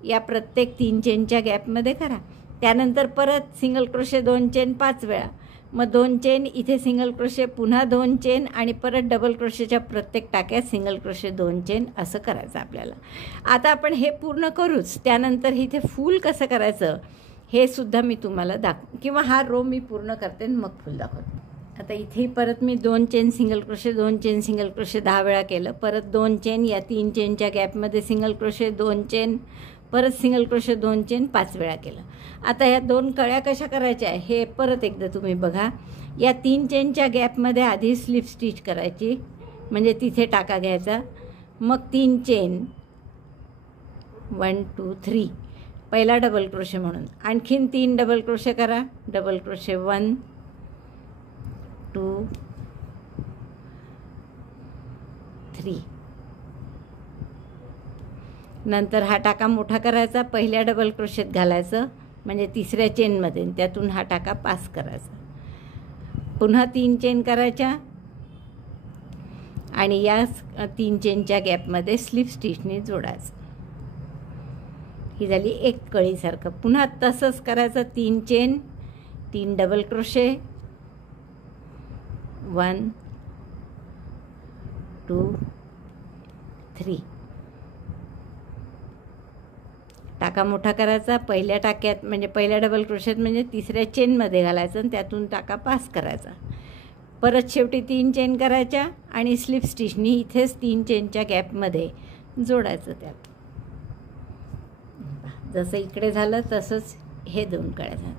या प्रत्येक 3 चेनच्या गॅपमध्ये करा. त्यानंतर परत सिंगल क्रोशे 2 चेन 5 वेळा, मग 2 चेन इथे सिंगल क्रोशे पुन्हा 2 चेन आणि परत डबल क्रोशेच्या प्रत्येक टाक्यात सिंगल क्रोशे 2 चेन असं करायचं आपल्याला. आता आपण हे पूर्ण करूच. त्यानंतर इथे फूल कसं करायचं हे सुद्धा मी तुम्हाला किंवा हा रो मी पूर्ण करते आणि मग फुल दाखवते. आता इथे परत मी 2 chain single crochet 2 chain single crochet 10 वेळा केलं. परत 2 चेन या 3 चेनच्या गॅपमध्ये सिंगल क्रोशे 2 चेन परत सिंगल क्रोशे 2 चेन 5 वेळा केलं. आता या 2 कळ्या कशा करायच्या हे परत एकदा तुम्ही बघा. या 3 चेनच्या गॅपमध्ये आधी स्लिप स्टिच करायची म्हणजे तिथे टाका घ्यायचा. मग 3 चेन 1 2 3 पहिला डबल क्रोशे म्हणून आणखीन 3 डबल क्रोशे करा. Double crochet 1 2 3. नंतर हा टाका मोठा करायचा. पहिल्या डबल क्रोशेत घालायचं म्हणजे तिसऱ्या चेनमध्ये, त्यातून हा टाका पास करायचा. पुन्हा 3 चेन करायच्या आणि या 3 चेनच्या गॅपमध्ये स्लिप स्टिचने जोडायचं. ही झाली एक कळीसारखं. पुन्हा तसंच करायचं. 3 चेन 3 डबल क्रोशे 1 2 3. टाका मोठा करायचा. पहिल्या टाक्यात म्हणजे पहिल्या डबल क्रोशेत म्हणजे तिसऱ्या चेनमध्ये घालायचं आणि त्यातून टाका पास करायचा. परत शेवटी 3 चेन करायच्या आणि स्लिप स्टिचनी इथेच 3 चेनच्या गॅपमध्ये जोडायचं. त्यात जसं इकडे झालं तसंच हे 2 कळ्या झाल्या.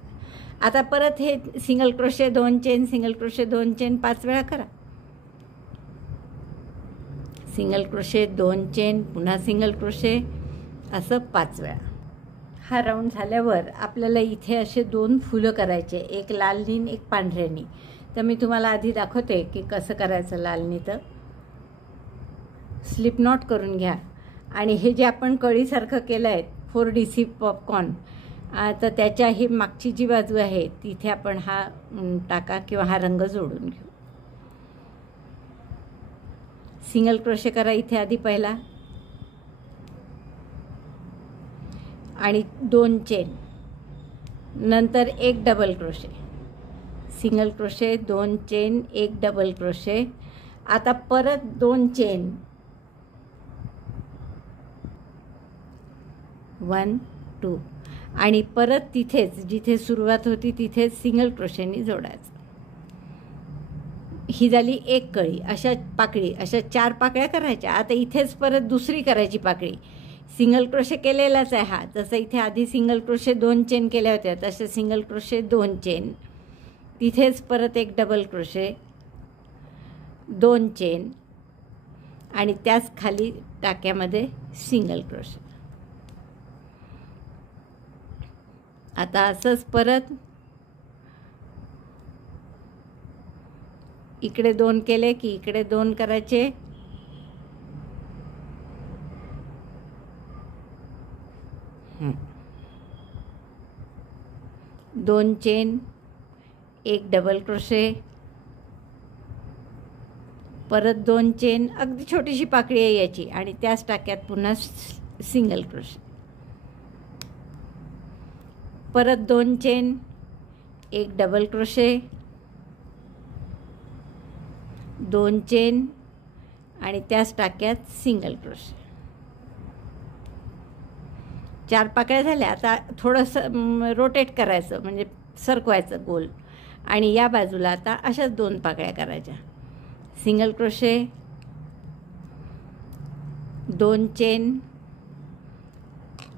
आता परत हे single crochet 2 chain single crochet 2 chain 5 वेळा करा. सिंगल क्रोशे 2 चेन पुन्हा सिंगल क्रोशे असं 5 वेळा. हा राऊंड झाल्यावर आपल्याला इथे असे 2 फुलं करायचे, एक लालनी एक पांढऱ्यानी. तर मी तुम्हाला आधी दाखवते की कसं करायचं. लालनी तर स्लिप नॉट करून घ्या आणि हे जे आपण कळीसारखं केलं आहे 4DC पॉपकॉर्न, तर त्याच्या ही मागची जी बाजू आहे तिथे आपण हा टाका किंवा हा रंग जोडून घेऊ. सिंगल क्रोशे करा इथे आधी पहिला आणि 2 चेन, नंतर एक double crochet, single crochet 2 chain एक डबल क्रोशे. आता परत 2 चेन 1 2 आणि परत तिथेच जिथे सुरुवात होती तिथेच सिंगल क्रोशेनी जोडायचं. ही झाली एक कळी. अशा पाकळी अशा 4 पाकळ्या करायच्या. आता इथेच परत दुसरी करायची पाकळी. सिंगल क्रोशे केलेलाच आहे हा. जसं इथे आधी सिंगल क्रोशे 2 चेन केल्या होत्या तसे सिंगल क्रोशे 2 चेन, तिथेच परत एक डबल क्रोशे 2 चेन आणि त्याच खाली टाक्यामध्ये सिंगल क्रोशे. आता असंच परत इकडे 2 केले की इकडे 2 करायचे. दोन चेन एक डबल क्रोशे परत 2 चेन, अगदी छोटीशी पाकळी आहे याची आणि त्याच टाक्यात पुन्हा सिंगल क्रोशे. परत 2 चेन एक डबल क्रोशे 2 चेन आणि त्याच टाक्यात सिंगल क्रोशे. 4 पाकळ्या झाल्या. आता थोडंसं रोटेट करायचं, म्हणजे सरकवायचं गोल. आणि या बाजूला आता अशाच 2 पाकळ्या करायच्या. सिंगल क्रोशे, 2 चेन,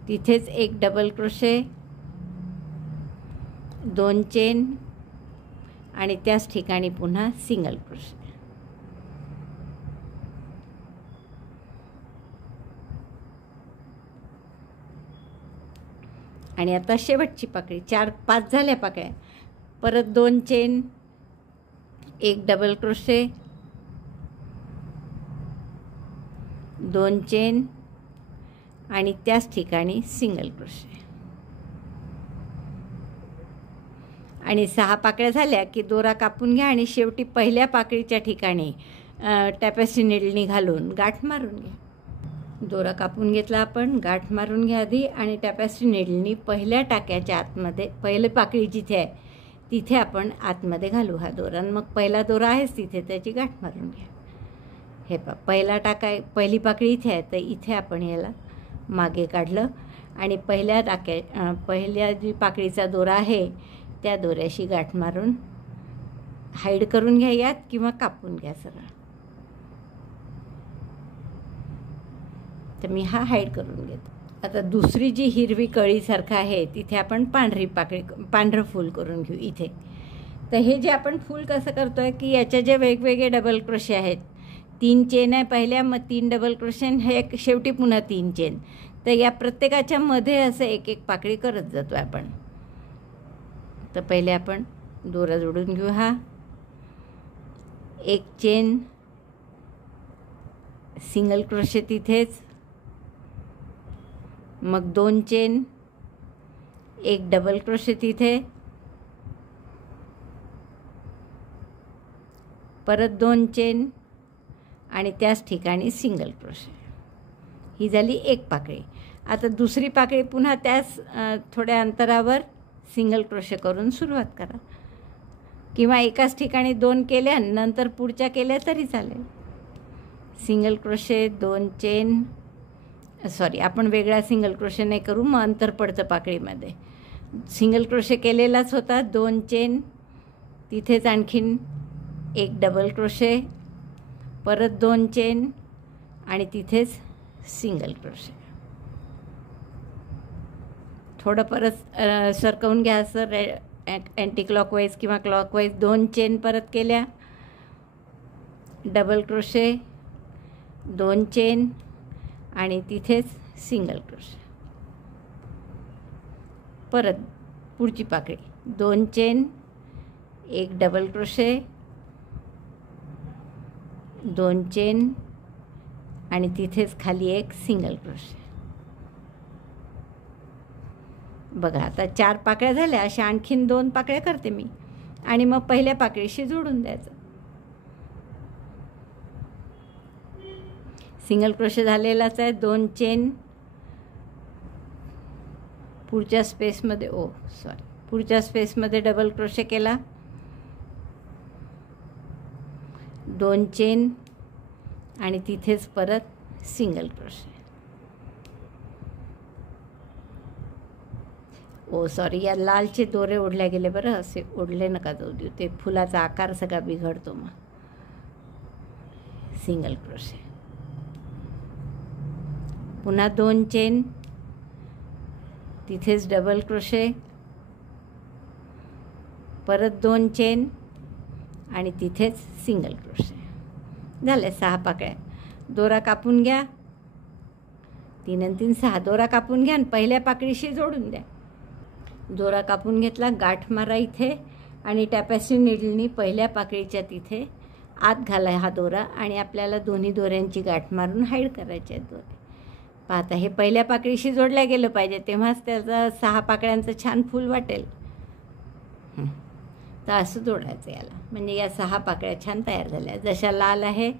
तिथेच एक डबल क्रोशे, 2 चेन आणि त्याच ठिकाणी पुन्हा सिंगल क्रोशे. आणि आता शेवटची पाकळी. 4-5 झाल्या पाकळ्या. परत 2 चेन, एक डबल क्रोशे, 2 चेन आणि त्याच ठिकाणी सिंगल क्रोशे. आणि 6 पाकळ्या झाल्या की दोरा कापून घ्या आणि शेवटी पहिल्या पाकळीच्या ठिकाणी टॅपेस्ट्री नीडलनी घालून गाठ मारून घ्या. दोरा कापून घेतला आपण, गाठ मारून घ्या आधी आणि टॅपेस्ट्री नीडलनी पहिल्या टाक्याच्या आतमध्ये, पहिली पाकळी जिथे आहे तिथे आपण आतमध्ये घालू हा दोरा. आणि मग पहिला दोरा आहेच तिथे, त्याची गाठ मारून घ्या. हे पहिला टाका, पहिली पाकळी इथे आहे, तर इथे आपण याला मागे काढलं आणि पहिल्या जी पाकळीचा दोरा आहे त्या दोऱ्याशी गाठ मारून हाईड करून घ्या यात, किंवा कापून घ्या सरळ. तर मी हा हाईड करून घेतो. आता दुसरी जी हिरवी कळीसारखं आहे तिथे आपण पांढरं फूल करून घेऊ इथे. तर हे जे आपण फूल कसं करतो आहे की याच्या जे वेगवेगळे डबल क्रोशे आहेत, 3 चेन आहे पहिल्या, मग 3 डबल क्रोशे, हे शेवटी पुन्हा 3 चेन. तर या प्रत्येकाच्या मध्ये असं एक एक पाकळी करत जातो आपण. तर पहिले आपण दोरा जोडून घेऊ. हा 1 चेन, सिंगल क्रोशे तिथेच, मग 2 चेन, एक डबल क्रोशे तिथे, परत 2 चेन आणि त्याच ठिकाणी सिंगल क्रोशे. ही झाली एक पाकळी. आता दुसरी पाकळी पुन्हा त्याच थोड्या अंतरावर सिंगल क्रोशे करून सुरुवात करा, किंवा एकाच ठिकाणी 2 केल्या नंतर पुढच्या केल्या तरी चालेल. सिंगल क्रोशे, 2 चेन, आपण वेगळा सिंगल क्रोशे नाही करू, मग अंतर पडतं पाकळीमध्ये. सिंगल क्रोशे केलेलाच होता, 2 चेन, तिथेच आणखीन एक डबल क्रोशे, परत 2 चेन आणि तिथेच सिंगल क्रोशे. थोडं परत सरकवून घ्या सर, अँटी क्लॉकवाईज किंवा क्लॉकवाईज. 2 चेन परत केल्या, डबल क्रोशे, 2 चेन आणि तिथेच सिंगल क्रोशे. परत पुढची पाकळी, 2 चेन, एक डबल क्रोशे, 2 चेन आणि तिथेच खाली एक सिंगल क्रोशे. बघा आता 4 पाकळ्या झाल्या. अशा आणखीन 2 पाकळ्या करते मी आणि मग पहिल्या पाकळीशी जोडून द्यायचं. सिंगल क्रोशे झालेलाच आहे, 2 चेन, पुढच्या स्पेसमध्ये डबल क्रोशे केला, 2 चेन आणि तिथेच परत सिंगल क्रोशे. या लालचे दोरे ओढल्या गेले बरं, असे ओढले नका जाऊ देऊ, ते फुलाचा आकार सगळा बिघडतो. मग सिंगल क्रोशे, पुन्हा 2 चेन, तिथेच डबल क्रोशे, परत 2 चेन आणि तिथेच सिंगल क्रोशे. झाले 6 पाकळ्या. दोरा कापून घ्या, 3 आणि 3 6. दोरा कापून घ्या आणि पहिल्या पाकळीशी जोडून द्या. दोरा कापून घेतला, गाठ मारा इथे आणि टॅपेस्ट्री नीडलनी पहिल्या पाकळीच्या तिथे आत घाला हा दोरा आणि आपल्याला दोन्ही दोऱ्यांची गाठ मारून हाईड करायचे आहेत दोरे. पाहता हे पहिल्या पाकळीशी जोडल्या गेलं पाहिजे, तेव्हाच त्याचं 6 पाकळ्यांचं छान फूल वाटेल. तर असं जोडायचं याला, म्हणजे या 6 पाकळ्या छान तयार झाल्या. जशा लाल आहे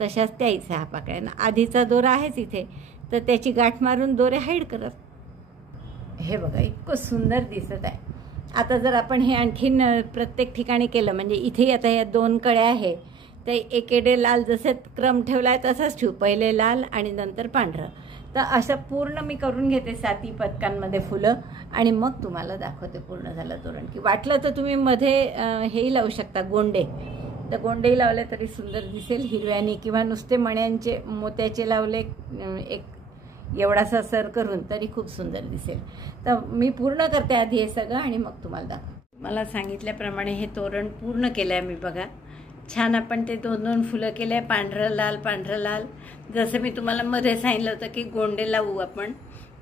तशाच त्याही 6 पाकळ्या. आधीचा दोरा आहेच इथे, तर त्याची गाठ मारून दोरे हाईड करत. हे बघा इतकं सुंदर दिसत आहे. आता जर आपण हे आणखीन प्रत्येक ठिकाणी केलं, म्हणजे इथे आता या 2 कळ्या आहे, तर एकेडे लाल जसे क्रम ठेवला आहे तसाच ठेवू, पहिले लाल आणि नंतर पांढरं. तर तर असं पूर्ण मी करून घेते 7 पदकांमध्ये फुलं आणि मग तुम्हाला दाखवते पूर्ण झालं तोरण. की वाटलं तर तुम्ही मध्ये हेही लावू शकता, गोंडे. तर गोंडेही लावले तरी सुंदर दिसेल हिरव्यानी, किंवा नुसते मण्यांचे मोत्याचे लावले एक एवढासा सर करून तरी खूप सुंदर दिसेल. तर मी पूर्ण करते आधी हे सगळं आणि मग तुम्हाला दाखवते. मला सांगितल्याप्रमाणे हे तोरण पूर्ण केलं आहे मी. बघा छान आपण ते 2-2 फुलं केले आहे, पांढरं लाल पांढरं लाल. जसं मी तुम्हाला मध्ये सांगितलं होतं की गोंडे लावू आपण,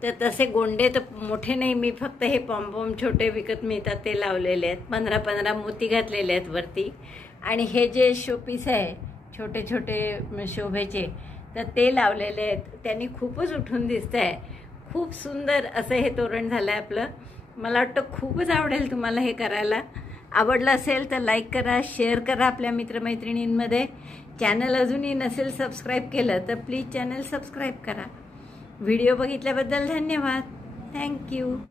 तर तसे गोंडे तर मोठे नाही, मी फक्त हे पॉम्पॉम छोटे विकत मिळतात ते लावलेले आहेत. 15-15 मोती घातलेले आहेत वरती. आणि हे जे शोपीस आहे छोटे छोटे शोभेचे, तर ते लावलेले आहेत. त्यांनी खूपच उठून दिसतं आहे. खूप सुंदर असं हे तोरण झालं आहे आपलं. मला वाटतं खूपच आवडेल तुम्हाला हे करायला. आवडलं असेल तर लाईक करा, शेअर करा आपल्या मित्रमैत्रिणींमध्ये. चॅनल अजूनही नसेल सबस्क्राईब केलं तर प्लीज चॅनल सबस्क्राईब करा. व्हिडिओ बघितल्याबद्दल धन्यवाद. थँक्यू.